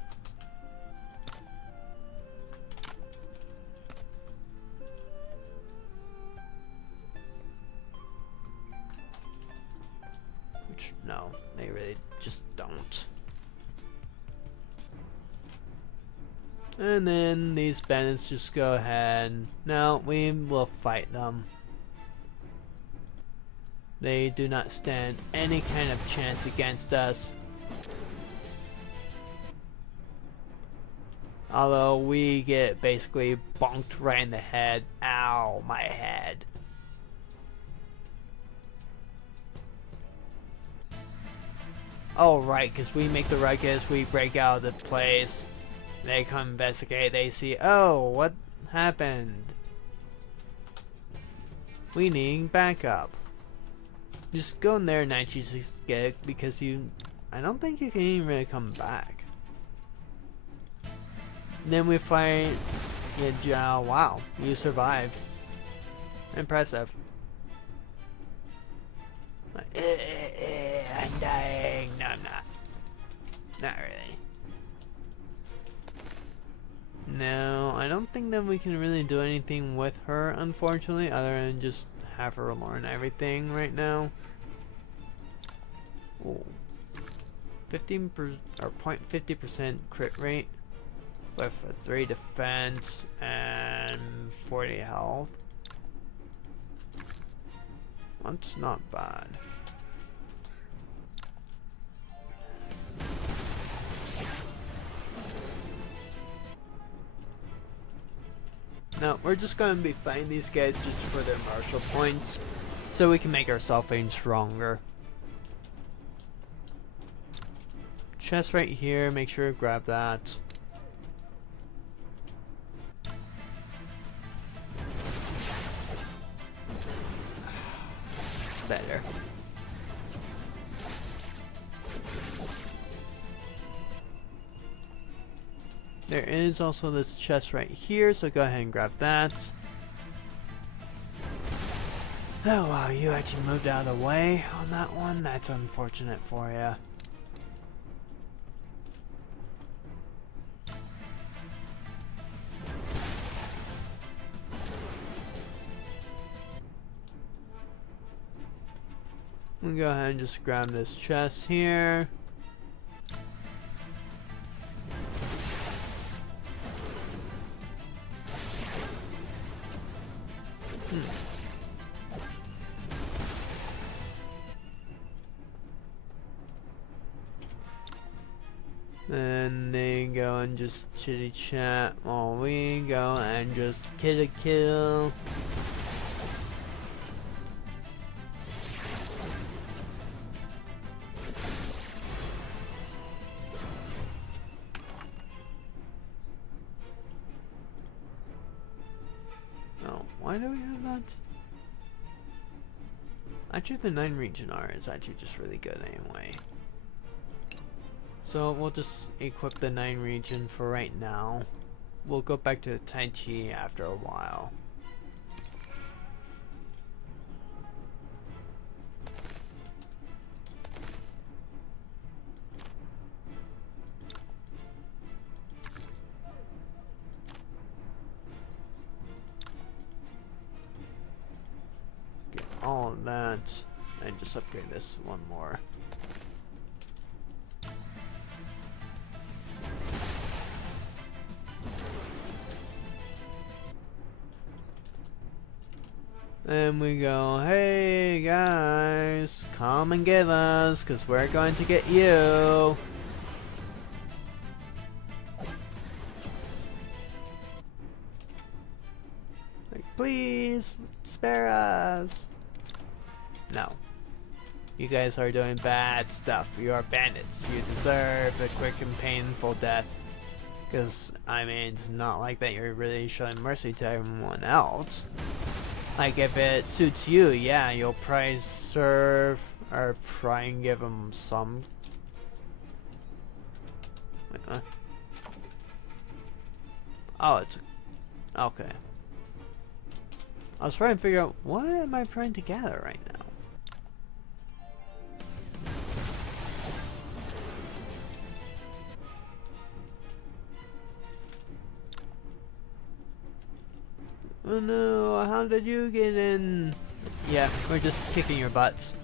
Which, no. And then these bandits just go ahead. No, we will fight them. They do not stand any kind of chance against us. Although we get basically bonked right in the head. Ow, my head. Oh right, because we make the ruckus, we break out of the place. They come investigate, they see, oh, what happened? We need backup. Just go in there and actually just get it, because I don't think you can even really come back. Then we find Yajao. Wow, you survived. Impressive. I'm dying. No, I'm not. Not really. No, I don't think that we can really do anything with her, unfortunately, other than just have her learn everything right now. Ooh. 15% or 0.50% crit rate with a 3 defense and 40 health. That's not bad. No, we're just gonna be fighting these guys just for their martial points, so we can make ourselves even stronger. Chest right here, make sure to grab that. It's better. There is also this chest right here, so go ahead and grab that. Oh wow, you actually moved out of the way on that one. That's unfortunate for you. We'll go ahead and just grab this chest here. Then they go and just chitty chat while we go and just kill. Oh, why do we have that? Actually, the 9 region R is actually just really good anyway. So we'll just equip the 9 region for right now. We'll go back to the Tai Chi after a while. Get all of that and just upgrade this one more. Then we go, hey guys, come and get us, cause we're going to get you. Like, please, spare us. No. You guys are doing bad stuff. You are bandits. You deserve a quick and painful death. Cause, I mean, it's not like that you're really showing mercy to everyone else. Like, if it suits you, yeah, you'll probably serve or try and give them some. Oh, it's okay. I was trying to figure out what am I trying to gather right now. Oh no, how did you get in? Yeah, we're just kicking your butts.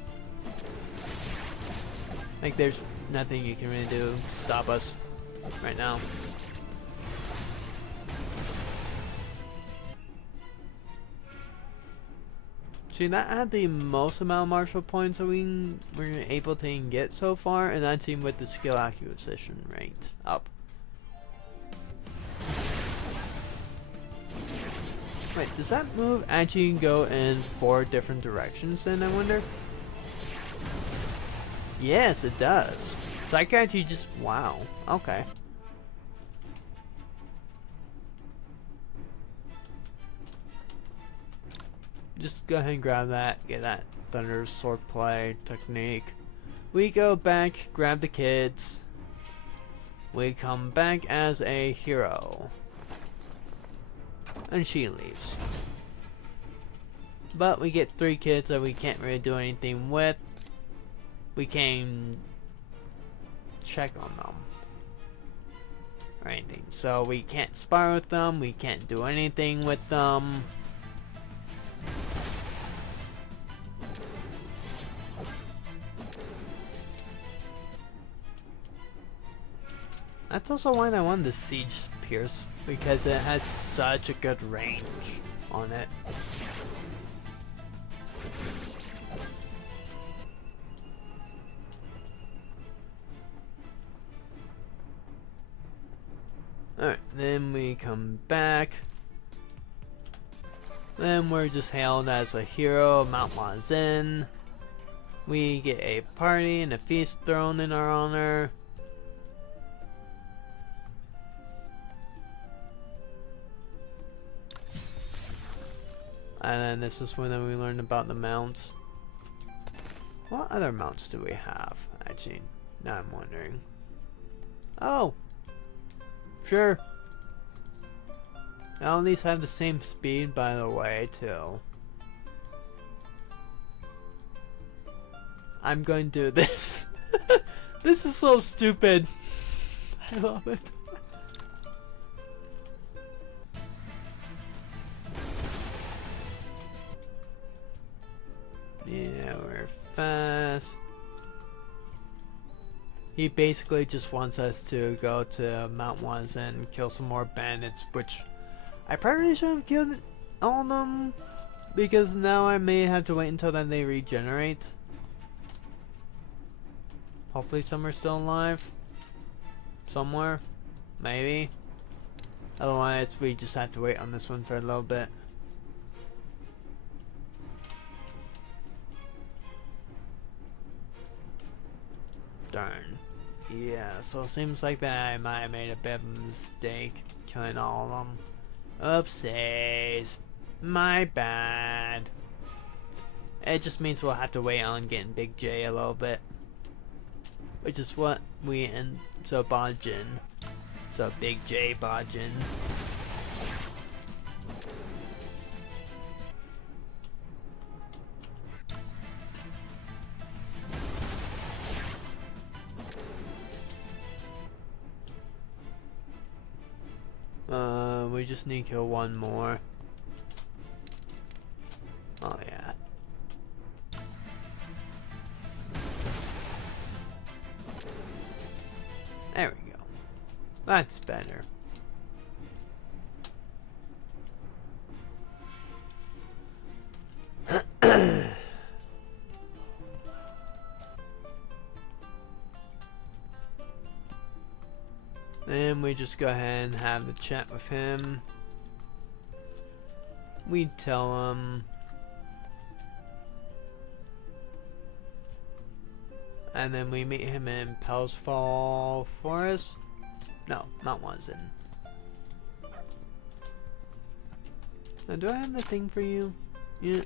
Like, there's nothing you can really do to stop us right now. See, that had the most amount of martial points that we were able to even get so far, and that's even with the skill acquisition rate up. Wait, does that move actually go in 4 different directions then, I wonder? Yes, it does. So I can actually just, wow, okay. Just go ahead and grab that, get that thunder swordplay technique. We go back, grab the kids. We come back as a hero. And she leaves. But we get 3 kids that we can't really do anything with. We can check on them or anything. So we can't spar with them, we can't do anything with them. That's also why I wanted the Siege Pierce, because it has such a good range on it. Alright, then we come back. Then we're just hailed as a hero of Mount Wazin. We get a party and a feast thrown in our honor. And then this is when we learn about the mounts. What other mounts do we have? Actually, now I'm wondering. Oh! Sure. All these have the same speed, by the way, too. I'm going to do this. This is so stupid. I love it. Yeah, we're fast. He basically just wants us to go to Mount Wazin and kill some more bandits, which I probably should have killed all of them, because now I may have to wait until then they regenerate. Hopefully some are still alive. Somewhere. Maybe. Otherwise we just have to wait on this one for a little bit. Darn. Yeah, so it seems like that I might have made a bit of a mistake killing all of them. Oopsies. My bad. It just means we'll have to wait on getting Big J a little bit. Which is what we end so Bajin. So Big J Bajin. We just need to kill one more. Oh yeah. There we go. That's better. Then we just go ahead and have the chat with him. We tell him. And then we meet him in Pelsfall Forest. No, Mount Wazin. Now, do I have the thing for you? Yeah.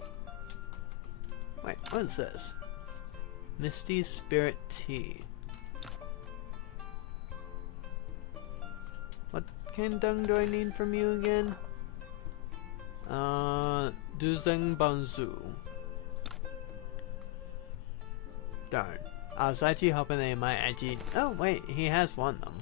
Wait, what is this? Misty Spirit Tea. What kind of dung do I need from you again? Duzeng Banzu. Darn. I was actually hoping they might actually... Oh, wait, he has one of them.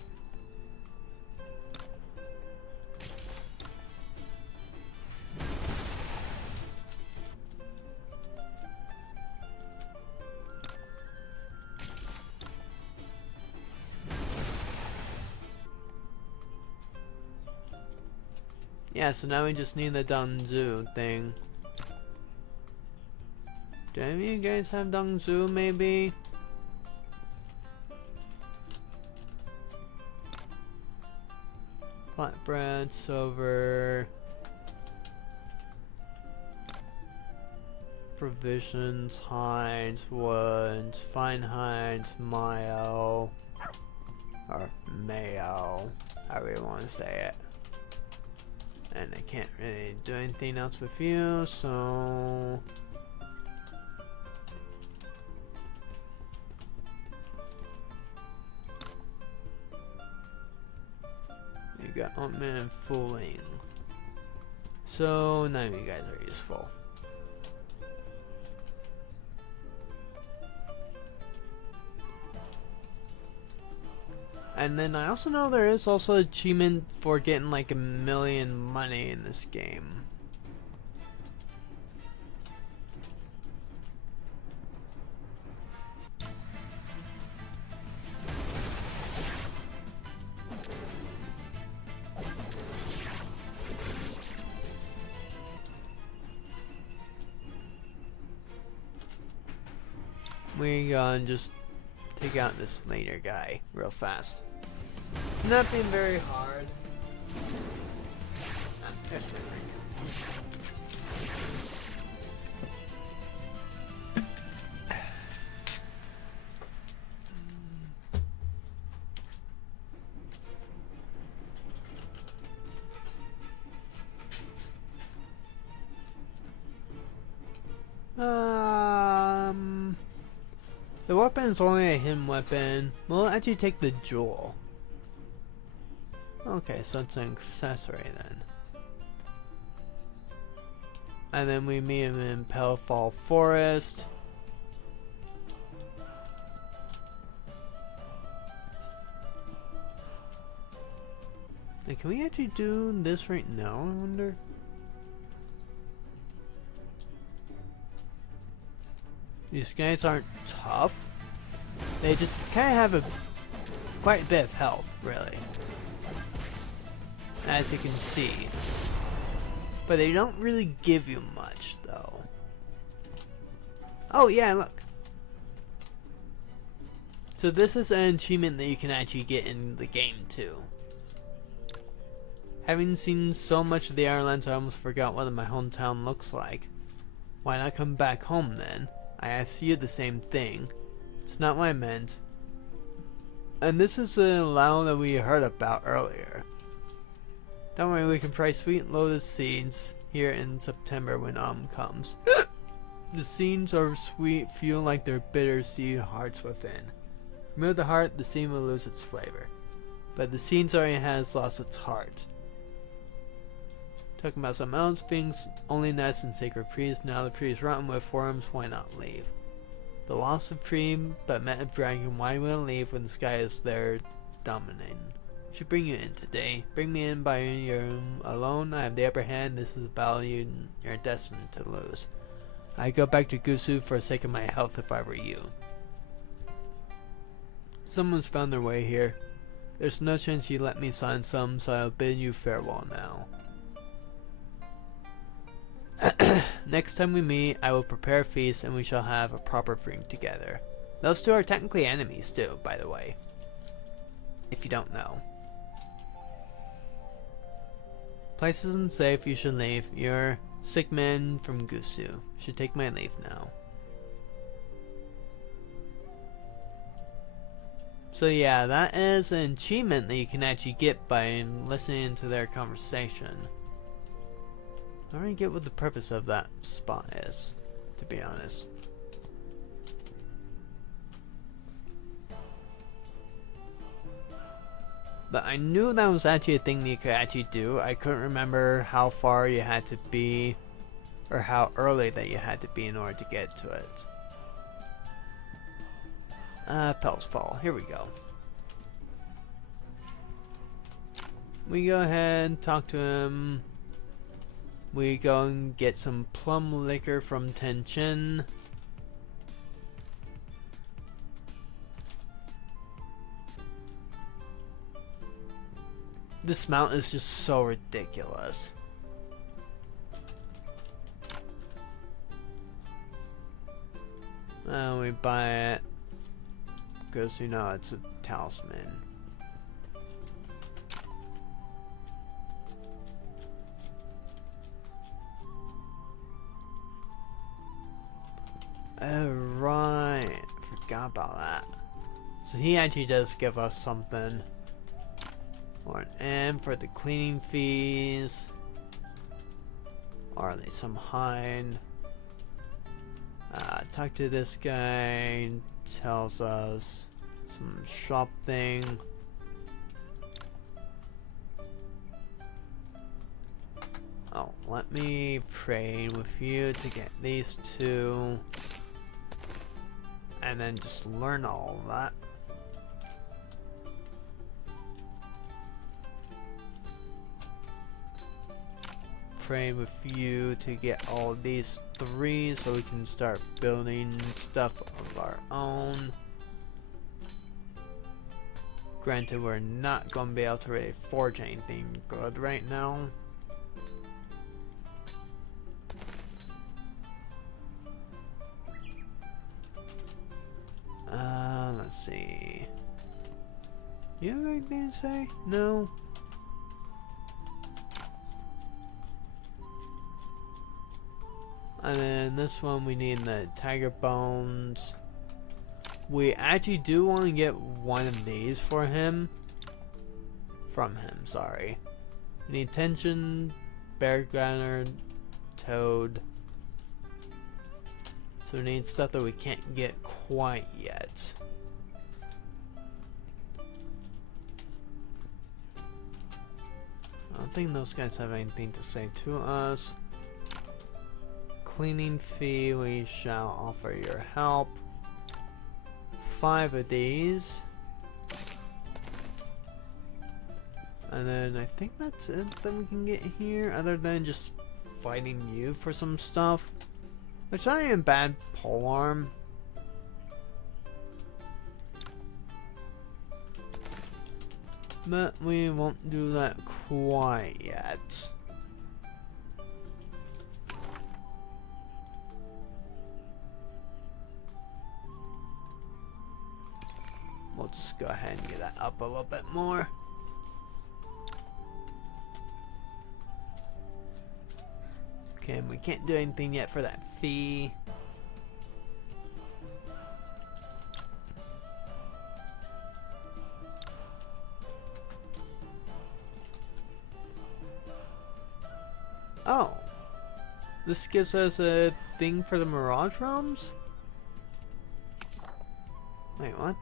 Yeah, so now we just need the Danzu thing. Do any of you guys have Dongzu maybe? Flatbread, silver, provisions, hides, woods, fine hides, mayo, or mayo, however you want to say it. And I can't really do anything else with you, so you got ointment and fooling. So none of you guys are useful. And then I also know there is also an achievement for getting like 1 million money in this game. We gonna just take out this later guy real fast. Nothing very hard. Ah, there's my drink. The weapon is only a hidden weapon. We'll actually take the jewel. Okay, so it's an accessory then. And then we meet him in Pelfall Forest. And can we actually do this right now, I wonder? These guys aren't tough. They just kind of have quite a bit of health, really. As you can see. But they don't really give you much, though. Oh, yeah, look. So this is an achievement that you can actually get in the game, too. Having seen so much of the Ireland, I almost forgot what my hometown looks like. Why not come back home, then? I asked you the same thing. It's not what I meant. And this is the Lao that we heard about earlier. Don't worry, we can fry sweet lotus seeds here in September when autumn comes. The seeds are sweet, feel like they're bitter seed hearts within. Remove the heart, the seed will lose its flavor. But the seeds already has lost its heart. Talking about some else, things only nest in sacred trees. Now the tree is rotten with worms, why not leave? The loss of tree, but met a dragon, why will leave when the sky is there dominating? Should bring you in today. Bring me in by your alone. I have the upper hand. This is a battle you're destined to lose. I go back to Gusu for the sake of my health if I were you. Someone's found their way here. There's no chance you let me sign some, so I'll bid you farewell now. Next time we meet, I will prepare a feast and we shall have a proper drink together. Those two are technically enemies too, by the way. If you don't know. Place isn't safe, you should leave. You're sick man from Gusu. Should take my leave now. So yeah, that is an achievement that you can actually get by listening to their conversation. I don't really get what the purpose of that spot is, to be honest. But I knew that was actually a thing that you could actually do. I couldn't remember how far you had to be, or how early that you had to be in order to get to it. Pel's Fall. Here we go. We go ahead, talk to him. We go and get some plum liquor from Tenchin. This mount is just so ridiculous. And we buy it because you know it's a talisman. Oh right, forgot about that. So he actually does give us something. Or an M for the cleaning fees. Or at least some hide. Talk to this guy. Tells us some shop thing. Oh, let me trade with you to get these two. And then just learn all of that. Trade with you to get all these three so we can start building stuff of our own. Granted, we're not going to be able to really forge anything good right now. Let's see. You have anything to say? No? And then this one we need the tiger bones. We actually do want to get one of these for him. From him, sorry. We need tension, bear gunner, toad. So we need stuff that we can't get quite yet. I don't think those guys have anything to say to us. Cleaning fee, we shall offer your help. 5 of these. And then I think that's it that we can get here, other than just fighting you for some stuff. Which not even bad polearm. But we won't do that quite yet. We'll just go ahead and get that up a little bit more. Okay, and we can't do anything yet for that fee. Oh, this gives us a thing for the Mirage Realms? Wait, what?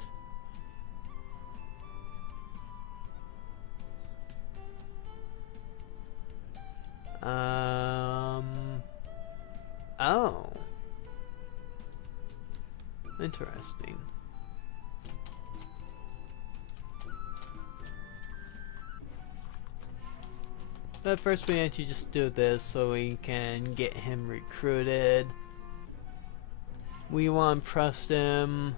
Oh. Interesting. But first we actually just do this so we can get him recruited. We want to trust him.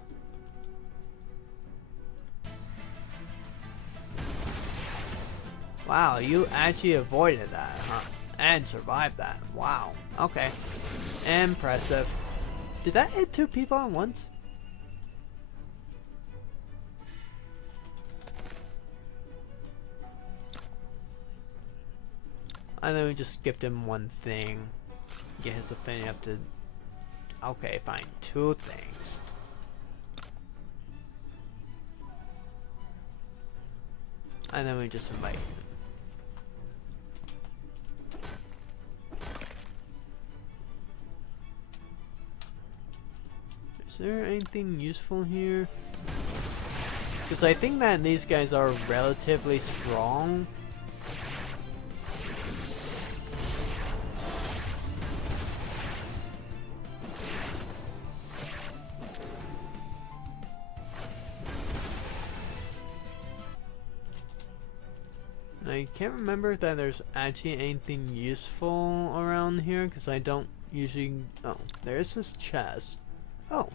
Wow, you actually avoided that, huh? And survived that. Wow. Okay. Impressive. Did that hit 2 people at once? And then we just skipped him 1 thing. Get his affinity up to... Okay, fine. 2 things. And then we just invite him. Is there anything useful here? Because I think that these guys are relatively strong. I can't remember if that there's actually anything useful around here, because I don't usually... Oh, there's this chest. Oh,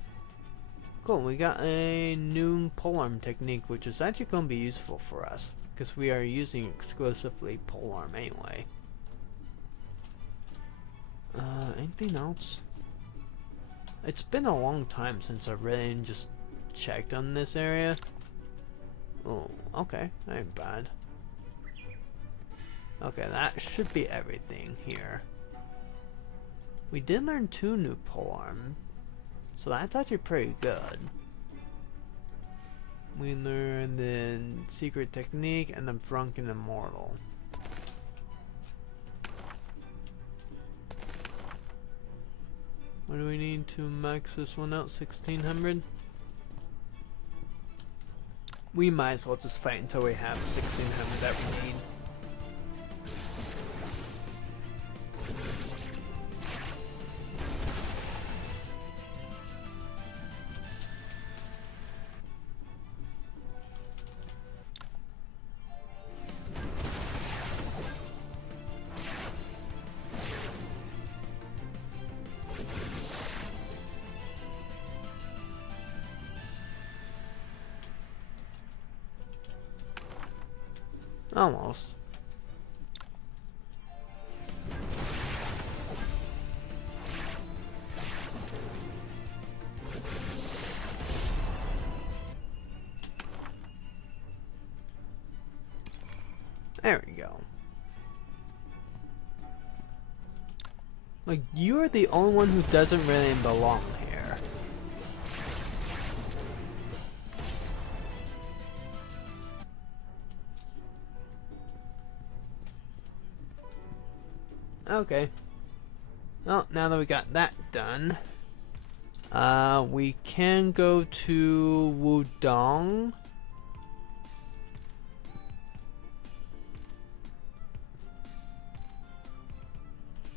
cool. We got a new polearm technique, which is actually going to be useful for us, because we are using exclusively polearm anyway. Anything else? It's been a long time since I really just checked on this area. Oh, okay, that ain't bad. Okay, that should be everything here. We did learn 2 new polearm, so that's actually pretty good. We learned the secret technique and the drunken immortal. What do we need to max this one out? 1600? We might as well just fight until we have 1600 that we need. Almost. There we go. Like, you're the only one who doesn't really belong here. Okay. Well, now that we got that done, we can go to Wudong.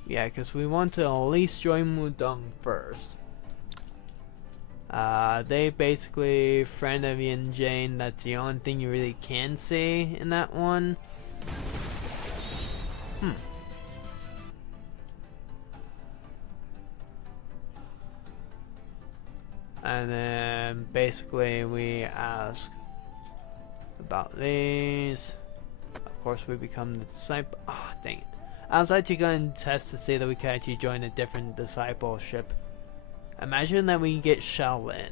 Yeah, because we want to at least join Wudong first. They basically friend of Yin Jane. That's the only thing you really can see in that one. And then basically we ask about these. Of course we become the disciple. Ah, dang it. I was actually going to test to see that we could actually join a different discipleship. Imagine that we can get Shaolin.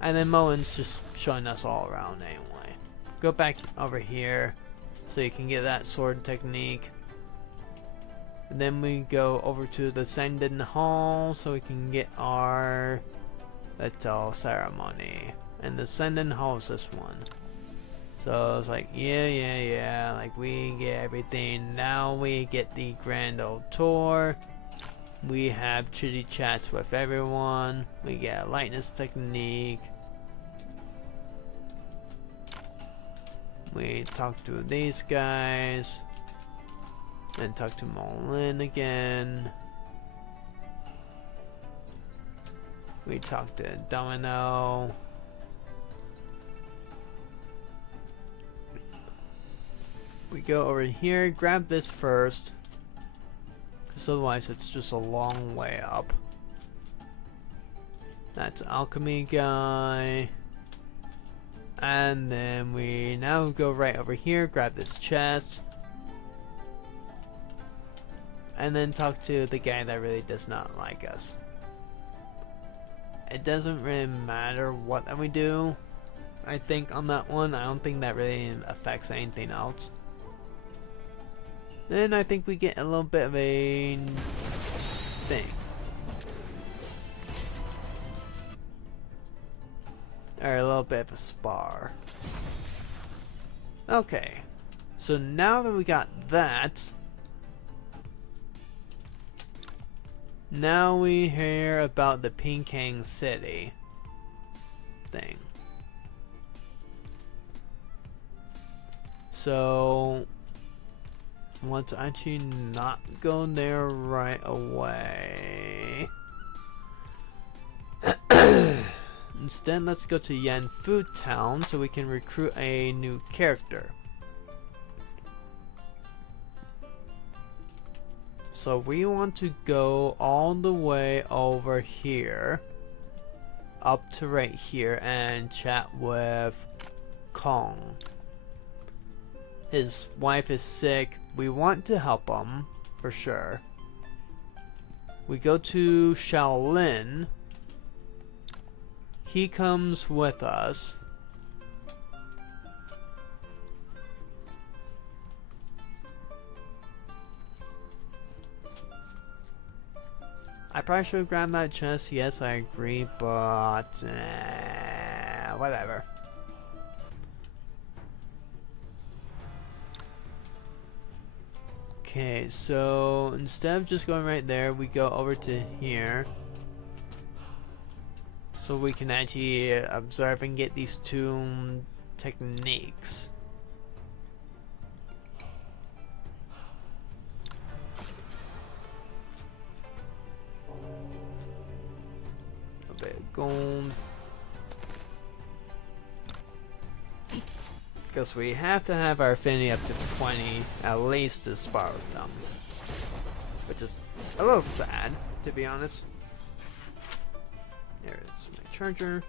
And then Moen's just showing us all around anyway. Go back over here so you can get that sword technique. And then we go over to the Senden Hall so we can get our little ceremony. And the Senden Hall is this one. So it's like, yeah, like we get everything. Now we get the grand old tour. We have chitty chats with everyone. We get a lightness technique. We talk to these guys. Then talk to Molin again. We talk to Domino. We go over here, grab this first. Because otherwise it's just a long way up. That's alchemy guy. And then we now go right over here, grab this chest. And then talk to the guy that really does not like us. It doesn't really matter what that we do, I think, on that one. I don't think that really affects anything else. Then I think we get a little bit of a thing. Or a little bit of a spar. Okay. So now that we got that, now we hear about the Pinkang City thing. So let's actually not go there right away. Instead, let's go to Yanfu Town so we can recruit a new character. So we want to go all the way over here, up to right here, and chat with Kong. His wife is sick. We want to help him, for sure. we go to Shaolin. He comes with us. I probably should have grabbed that chest. Yes, I agree, but whatever. Okay, so instead of just going right there, we go over to here. So we can actually observe and get these two techniques. A bit of gold. Because we have to have our affinity up to 20 at least to spar with them. Which is a little sad, to be honest. There is my charger.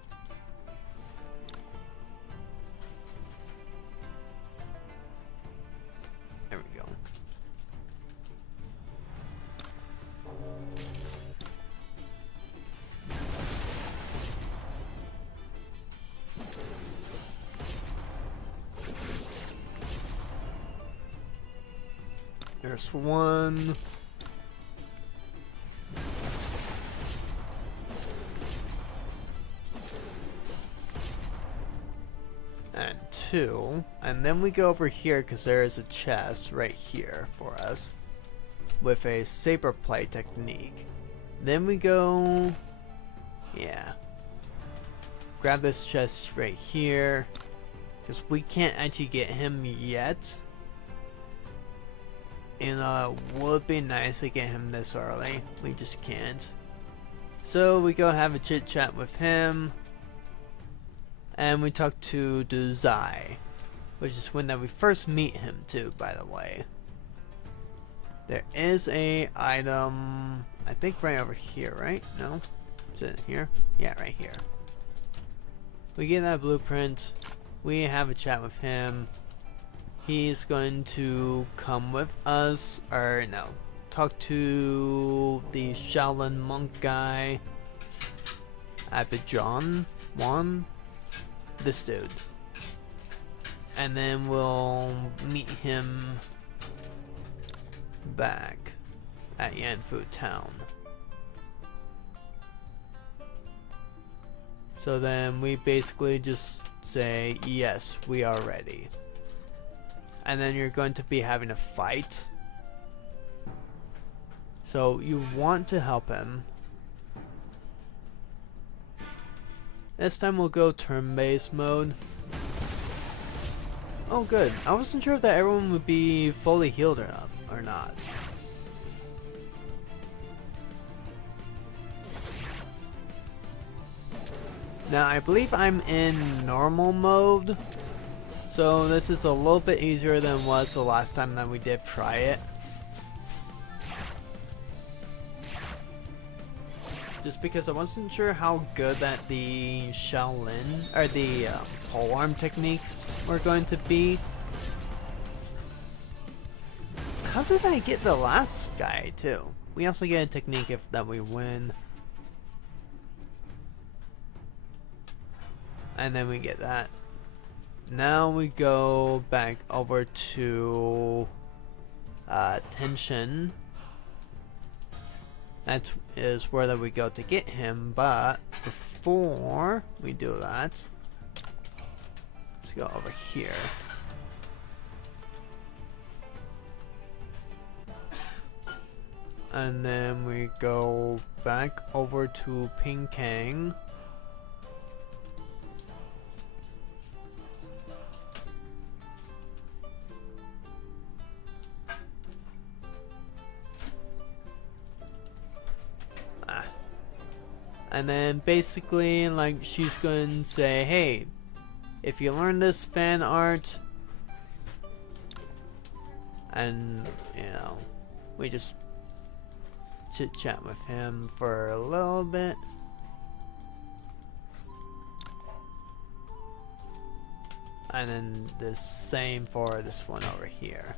There we go. There's one. And two. And then we go over here because there is a chest right here for us with a saber play technique. Then we go, yeah, grab this chest right here because we can't actually get him yet. And would be nice to get him this early. We just can't. So we go have a chit chat with him. And we talk to Duzai, which is when that we first meet him too, by the way. There is a item, I think right over here, right? No? Is it here? Yeah, right here. We get that blueprint. We have a chat with him. He's going to come with us, or no, talk to the Shaolin monk guy, Abidjan Wan, this dude, and then we'll meet him back at Yanfu Town. So then we basically just say, yes, we are ready. And then you're going to be having a fight. So you want to help him. This time we'll go turn-based mode. Oh good, I wasn't sure if that everyone would be fully healed or not. Now I believe I'm in normal mode. So this is a little bit easier than it was the last time that we did try it. Just because I wasn't sure how good that the Shaolin, or the polearm technique were going to be. How did I get the last guy too? We also get a technique if that we win. And then we get that. Now we go back over to Tension. That is where that we go to get him, but before we do that, let's go over here. And then we go back over to Ping Kang. And then basically, like, she's going to say, hey, if you learn this fan art, and, you know, we just chit chat with him for a little bit. And then the same for this one over here.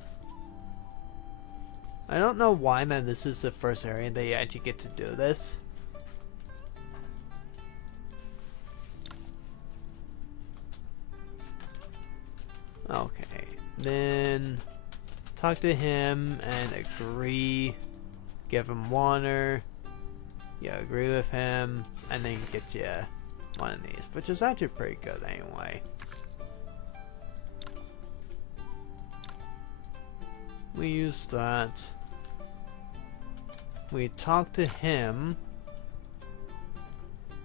I don't know why that this is the first area that you actually get to do this. Okay, then talk to him and agree. Give him water. You agree with him, and then he gets you one of these, which is actually pretty good anyway. We use that. We talk to him.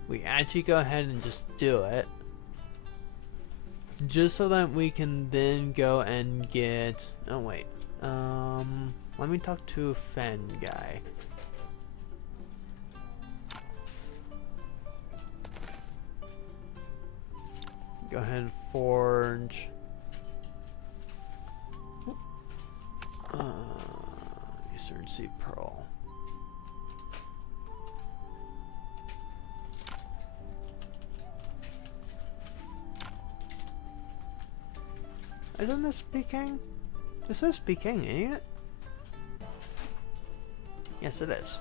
We actually go ahead and just do it. Just so that we can then go and get... Oh wait. Let me talk to Fen guy. Go ahead and forge. Eastern Sea Pearl. Isn't this Peking? This is Peking, ain't it? Yes, it is.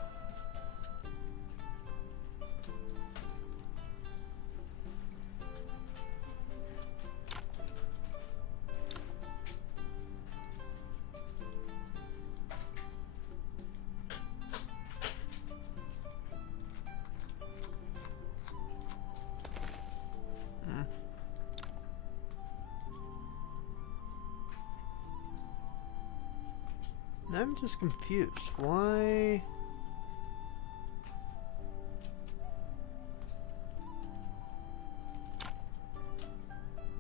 I'm just confused. Why?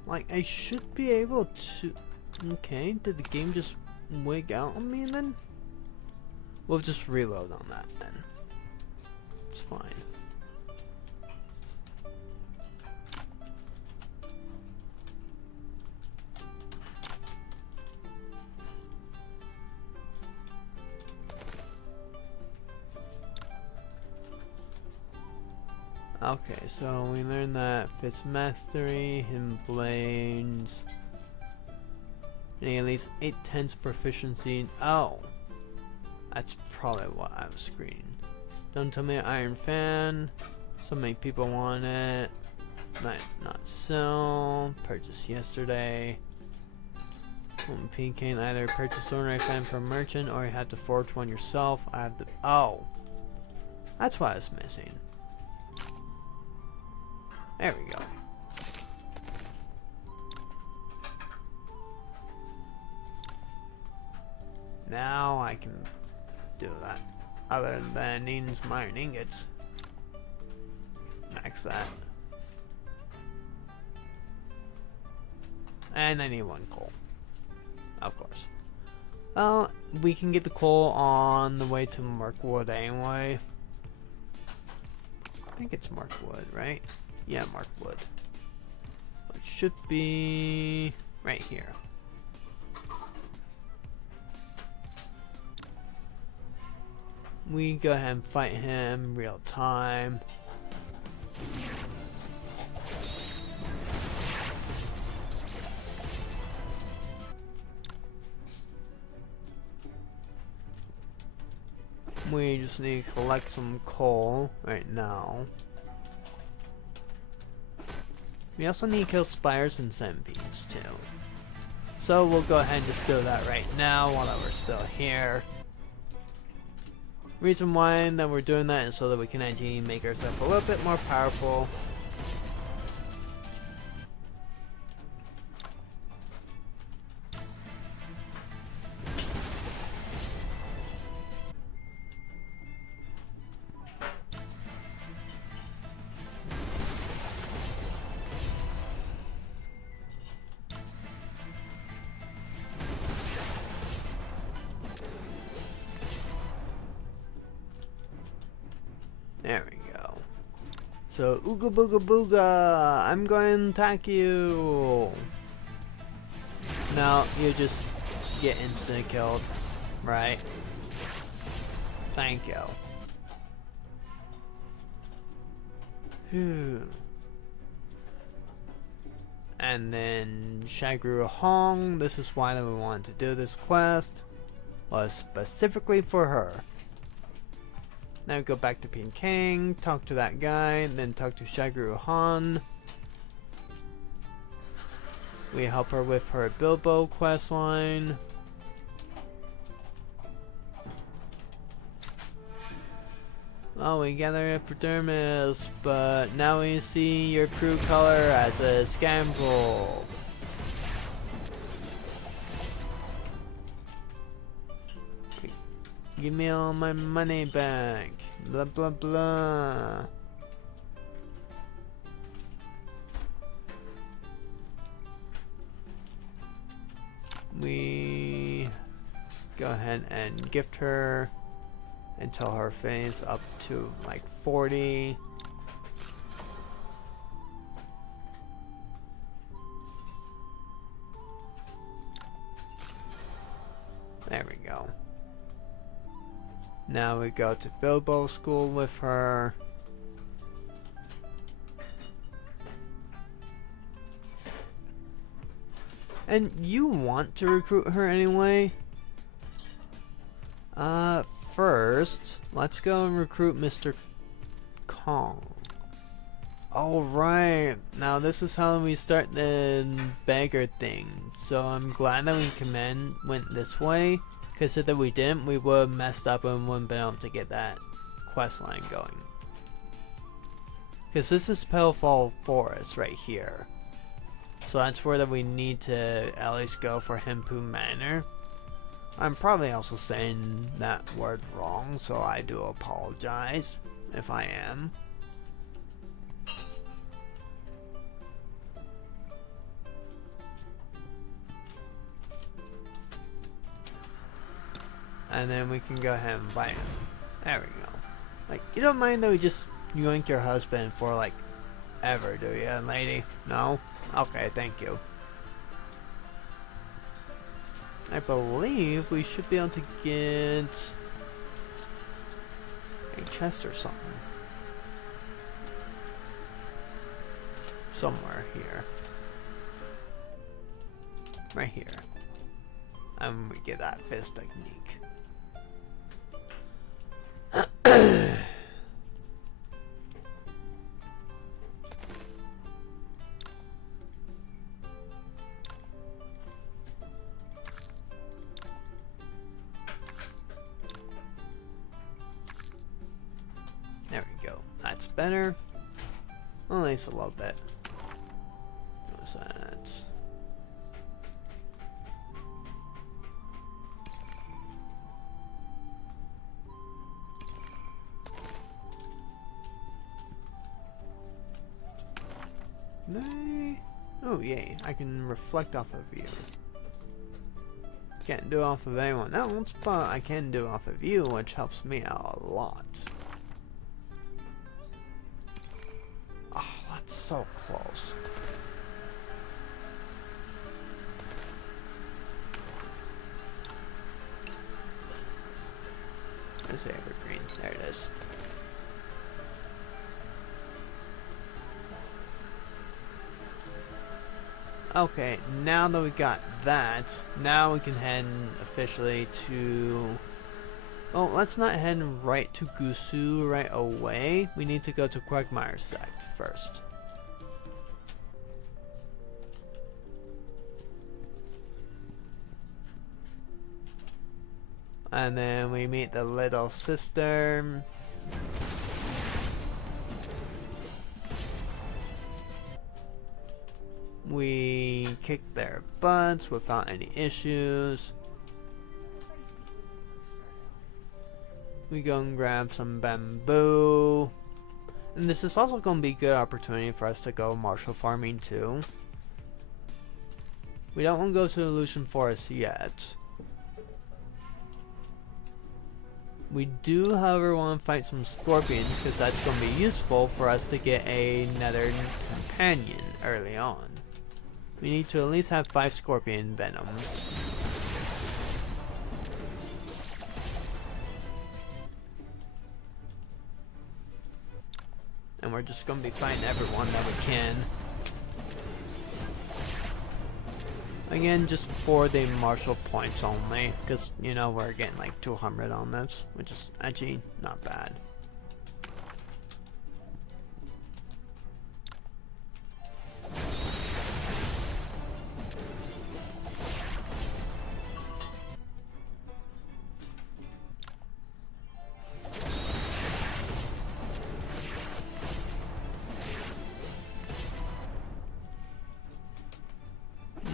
Like, I should be able to... Okay, did the game just wig out on me then? We'll just reload on that then. It's fine. Okay, so we learned that Fist Mastery, Hidden Blades, and at least 8/10 proficiency. Oh, that's probably what I was screening. Don't tell me Iron Fan. So many people want it. Might not sell. Purchased yesterday. P can either purchase ordinary fan from merchant or you have to forge one yourself. I have to. Oh, that's what I was missing. There we go. Now I can do that. Other than needing some iron ingots. Max that. And I need 1 coal. Of course. Well, we can get the coal on the way to Markwood anyway. I think it's Markwood, right? Yeah, Markwood. It should be right here. We go ahead and fight him real time. We just need to collect some coal right now. We also need to kill spires and centipedes too. So we'll go ahead and just do that right now while we're still here. Reason why that we're doing that is so that we can actually make ourselves a little bit more powerful. There we go. So, ooga booga booga, I'm going to attack you. No, you just get instant killed, right? Thank you. Whew. And then Shagru Hong, this is why we wanted to do this quest. was specifically for her. Now we go back to Peking, talk to that guy, then talk to Shaguru Han. We help her with her Bilbo questline. Oh, we gather epidermis, but now we see your true color as a scoundrel. Give me all my money back. Blah blah blah. We go ahead and gift her until her phase up to like 40. There we go. Now we go to Bilbo school with her. And you want to recruit her anyway? First, let's go and recruit Mr. Kong. Alright, now this is how we start the beggar thing. So I'm glad that we went this way. Because if we didn't, we would have messed up and wouldn't been able to get that quest line going. Because this is Pelefall Forest right here. So that's where that we need to at least go for Hempu Manor. I'm probably also saying that word wrong, so I do apologize if I am. And then we can go ahead and invite him. There we go. Like, you don't mind that we just yoink your husband for like ever, do you, lady? No? Okay, thank you. I believe we should be able to get a chest or something. Somewhere here. Right here. And we get that fist technique. There we go. That's better. Well, at least a little bit. What was that? Oh yay, I can reflect off of you. Can't do it off of anyone else, but I can do it off of you, which helps me out a lot. Oh, that's so close. There's the evergreen. There it is. Okay, now that we got that, now we can head officially to... Oh, let's not head right to Gusu right away. We need to go to Quagmire Sect first. And then we meet the little sister. We kicked their butts without any issues. We go and grab some bamboo. And this is also going to be a good opportunity for us to go martial farming too. We don't want to go to Illusion Forest yet. We do, however, want to fight some scorpions because that's going to be useful for us to get another companion early on. We need to at least have 5 scorpion venoms. And we're just going to be fighting everyone that we can. Again, just for the martial points only, because, you know, we're getting like 200 on this, which is actually not bad.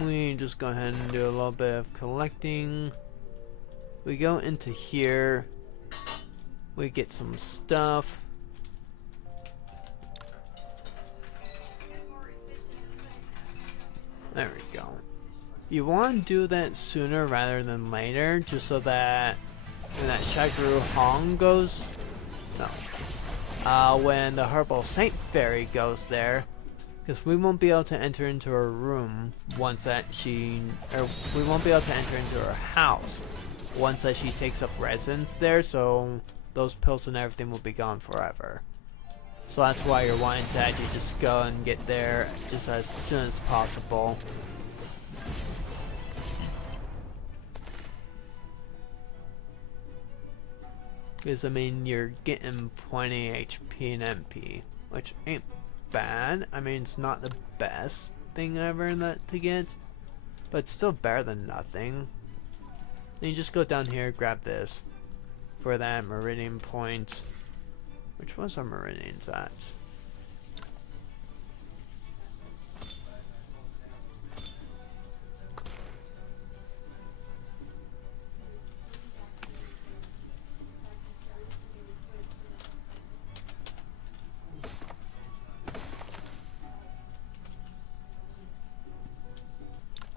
We just go ahead and do a little bit of collecting. We go into here. We get some stuff. There we go. You want to do that sooner rather than later, just so that when that Shagru Hong goes, when the Herbal Saint Fairy goes there, because we won't be able to enter into her room once that we won't be able to enter into her house once that she takes up residence there, so those pills and everything will be gone forever. So that's why you're wanting to actually just go and get there just as soon as possible. Because, I mean, you're getting 20 HP and MP, which ain't bad. I mean, it's not the best thing ever to get, but it's still better than nothing. Then you just go down here, grab this for that meridian point. Which one's our meridians at?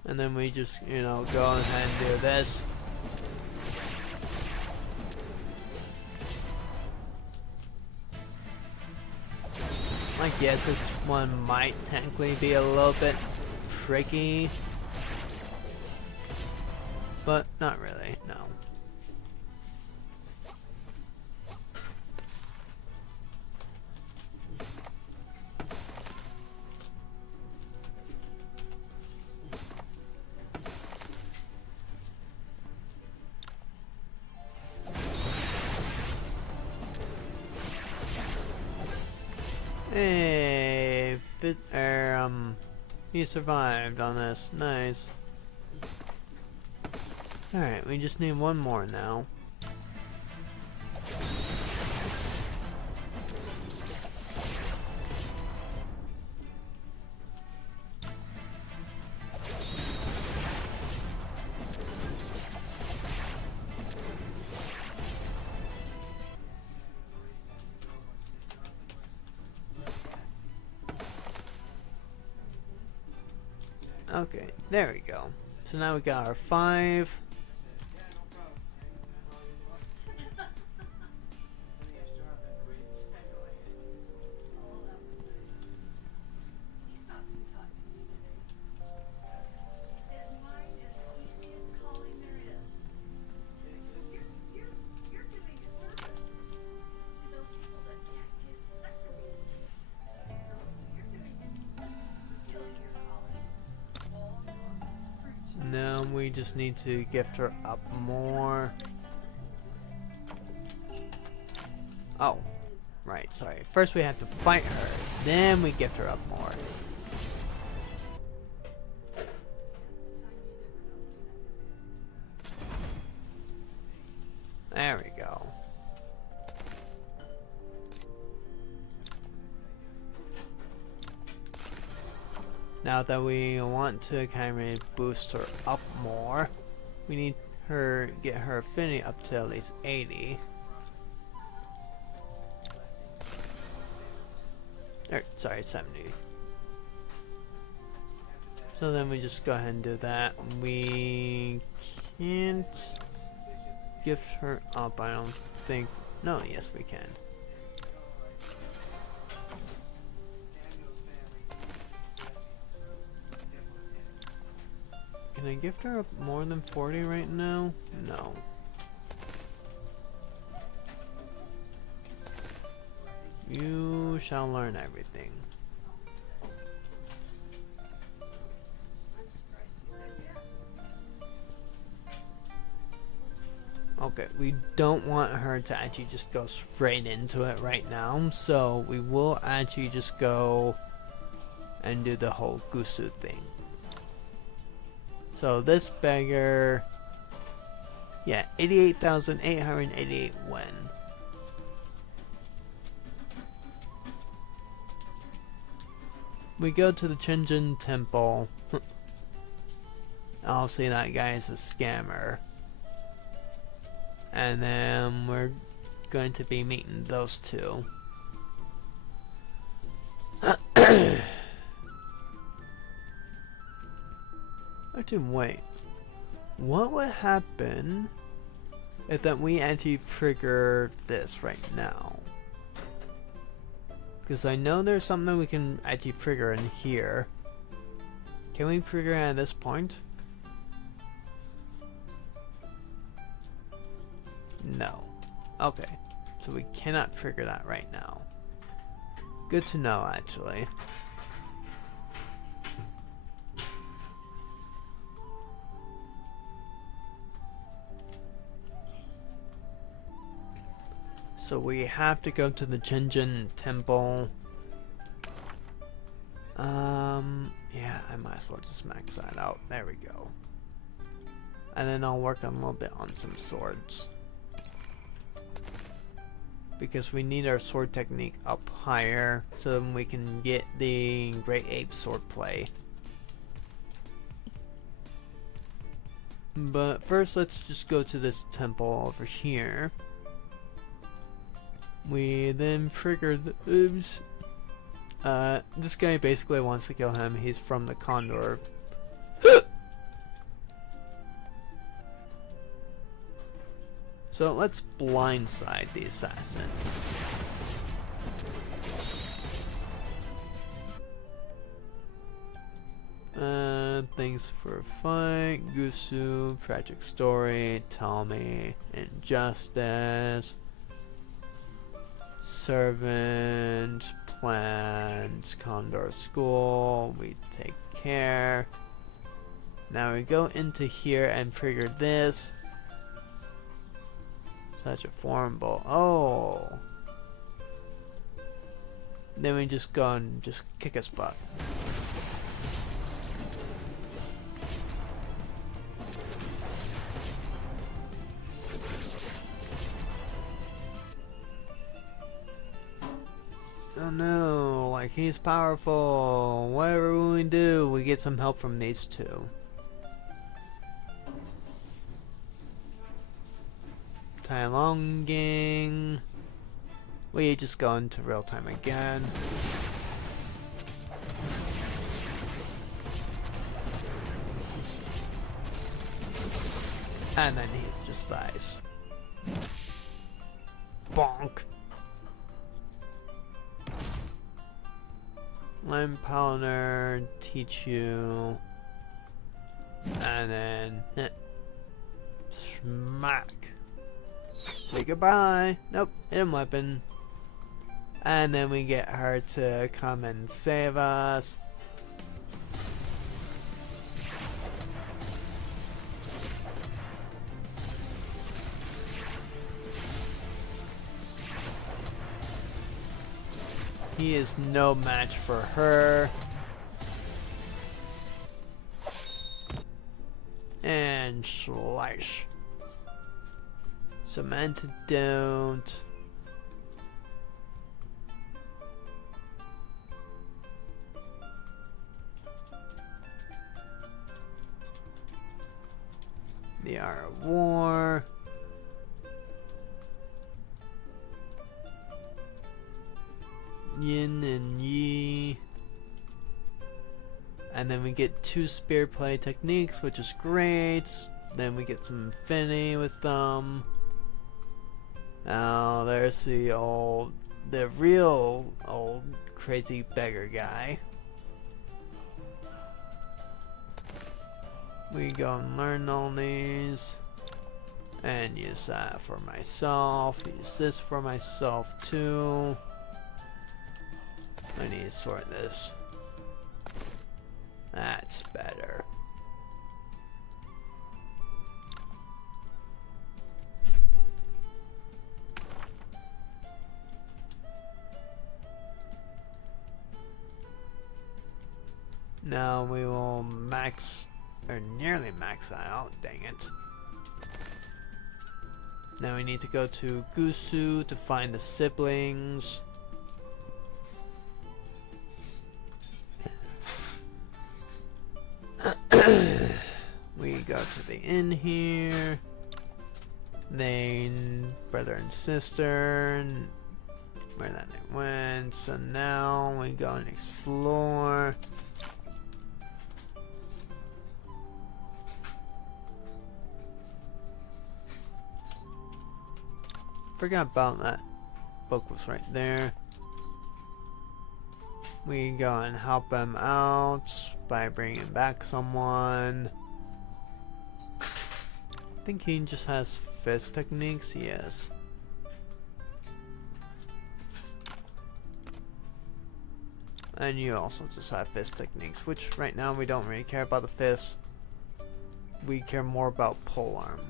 And then we just, you know, go ahead and do this. Like, yes, this one might technically be a little bit tricky, but not really, no. Hey, he survived on this. Nice. Alright, we just need one more now. Okay, there we go. So now we got our 5. Now we just need to gift her up more. Oh, right, sorry. First we have to fight her, then we gift her up more. There we go. Now that we want to kind of boost her up more, we need get her affinity up to at least 80. Or, sorry, 70. So then we just go ahead and do that. We can't gift her up, I don't think. No, yes we can. Can I gift her up more than 40 right now? No. You shall learn everything. Okay, we don't want her to actually just go straight into it right now, so we will actually just go and do the whole Gusu thing. So this beggar, yeah, 88,888 win. We go to the Chenjin Temple. I'll say that guy is a scammer. And then we're going to be meeting those two. Actually, wait. What would happen if that we actually trigger this right now? Because I know there's something we can actually trigger in here. Can we trigger at this point? No. Okay. So we cannot trigger that right now. Good to know, actually. So we have to go to the Chenjin Temple. Yeah, I might as well just max that out. There we go. And then I'll work on a little bit on some swords. Because we need our sword technique up higher so then we can get the Great Ape sword play. But first let's just go to this temple over here. We then trigger the oops. This guy basically wants to kill him. He's from the Condor. So let's blindside the assassin. Thanks for a fight. Gusu, tragic story. Tell me, injustice. Servant, plans, Condor School, we take care. Now we go into here and trigger this. Such a formidable. Oh. Then we just go and just kick his butt. Oh no, like he's powerful. Whatever we do, we get some help from these two. Tai Longing. We just go into real time again. And then he just dies. Bonk. Lime Powder, teach you, and then smack. Say goodbye. Nope, hidden weapon. And then we get her to come and save us. He is no match for her. And slice. Some antidote. The Art of War. Yin and Yi. And then we get 2 spear play techniques, which is great. Then we get some infinity with them. Now there's the real old crazy beggar guy. We go and learn all these. And use that for myself. Use this for myself too. I need to sort this. That's better. Now we will max, or nearly max that out, dang it. Now we need to go to Gusu to find the siblings. We go to the inn here. They, brother and sister, where that they went. So now we go and explore. Forgot about that. Book was right there. We go and help them out by bringing back someone. I think he just has fist techniques, yes. And you also just have fist techniques, which right now we don't really care about the fist. We care more about polearm.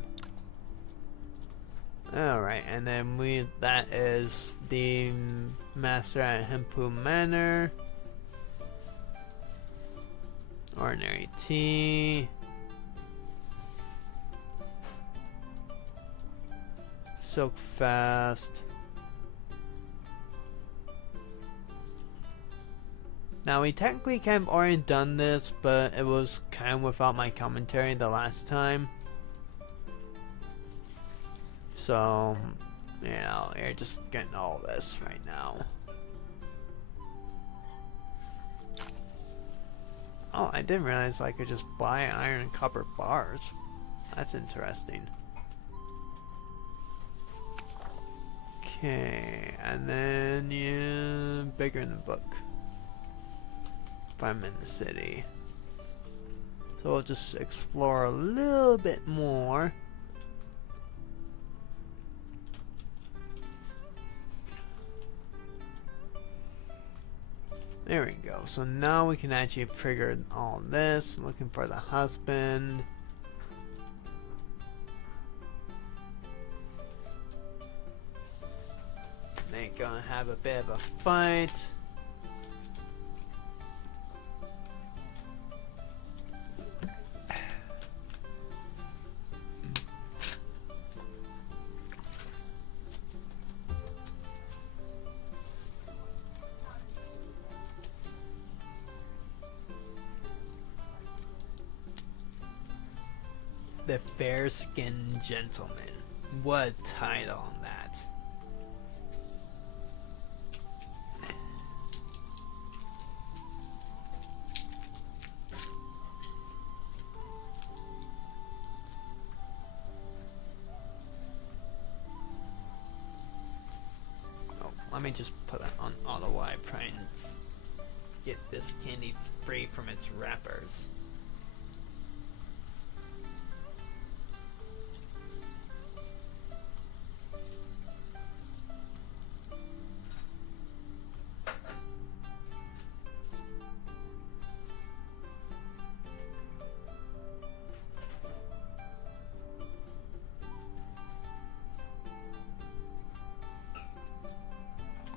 Alright, and then that is the master at Hempu Manor. Ordinary tea. Soak fast. Now we technically kind of already done this, but it was kind of without my commentary the last time. So, you know, you're just getting all this right now. Oh, I didn't realize I could just buy iron and copper bars. That's interesting. Okay, and then you bigger in the book. If I'm in the city. So we'll just explore a little bit more. There we go. So now we can actually trigger all this. Looking for the husband. They're gonna have a bit of a fight. The Fair-Skinned Gentleman. What a title on that. Oh, let me just put it on auto while I try and get this candy free from its wrappers.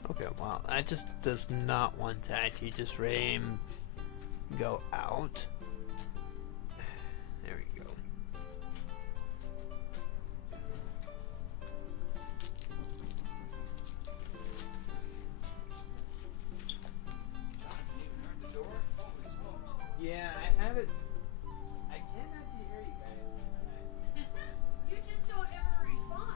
Okay, wow, I just does not want to actually just go out. There we go. Yeah, I have it. I can't actually hear you guys. You just don't ever respond.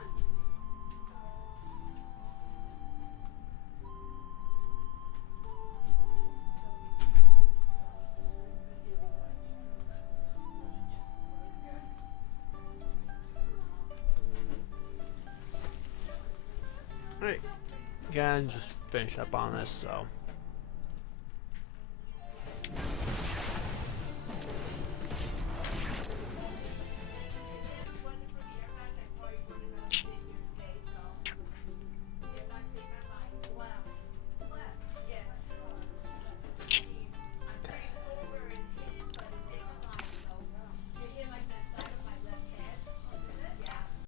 Alright, gotta just finish up on this, so.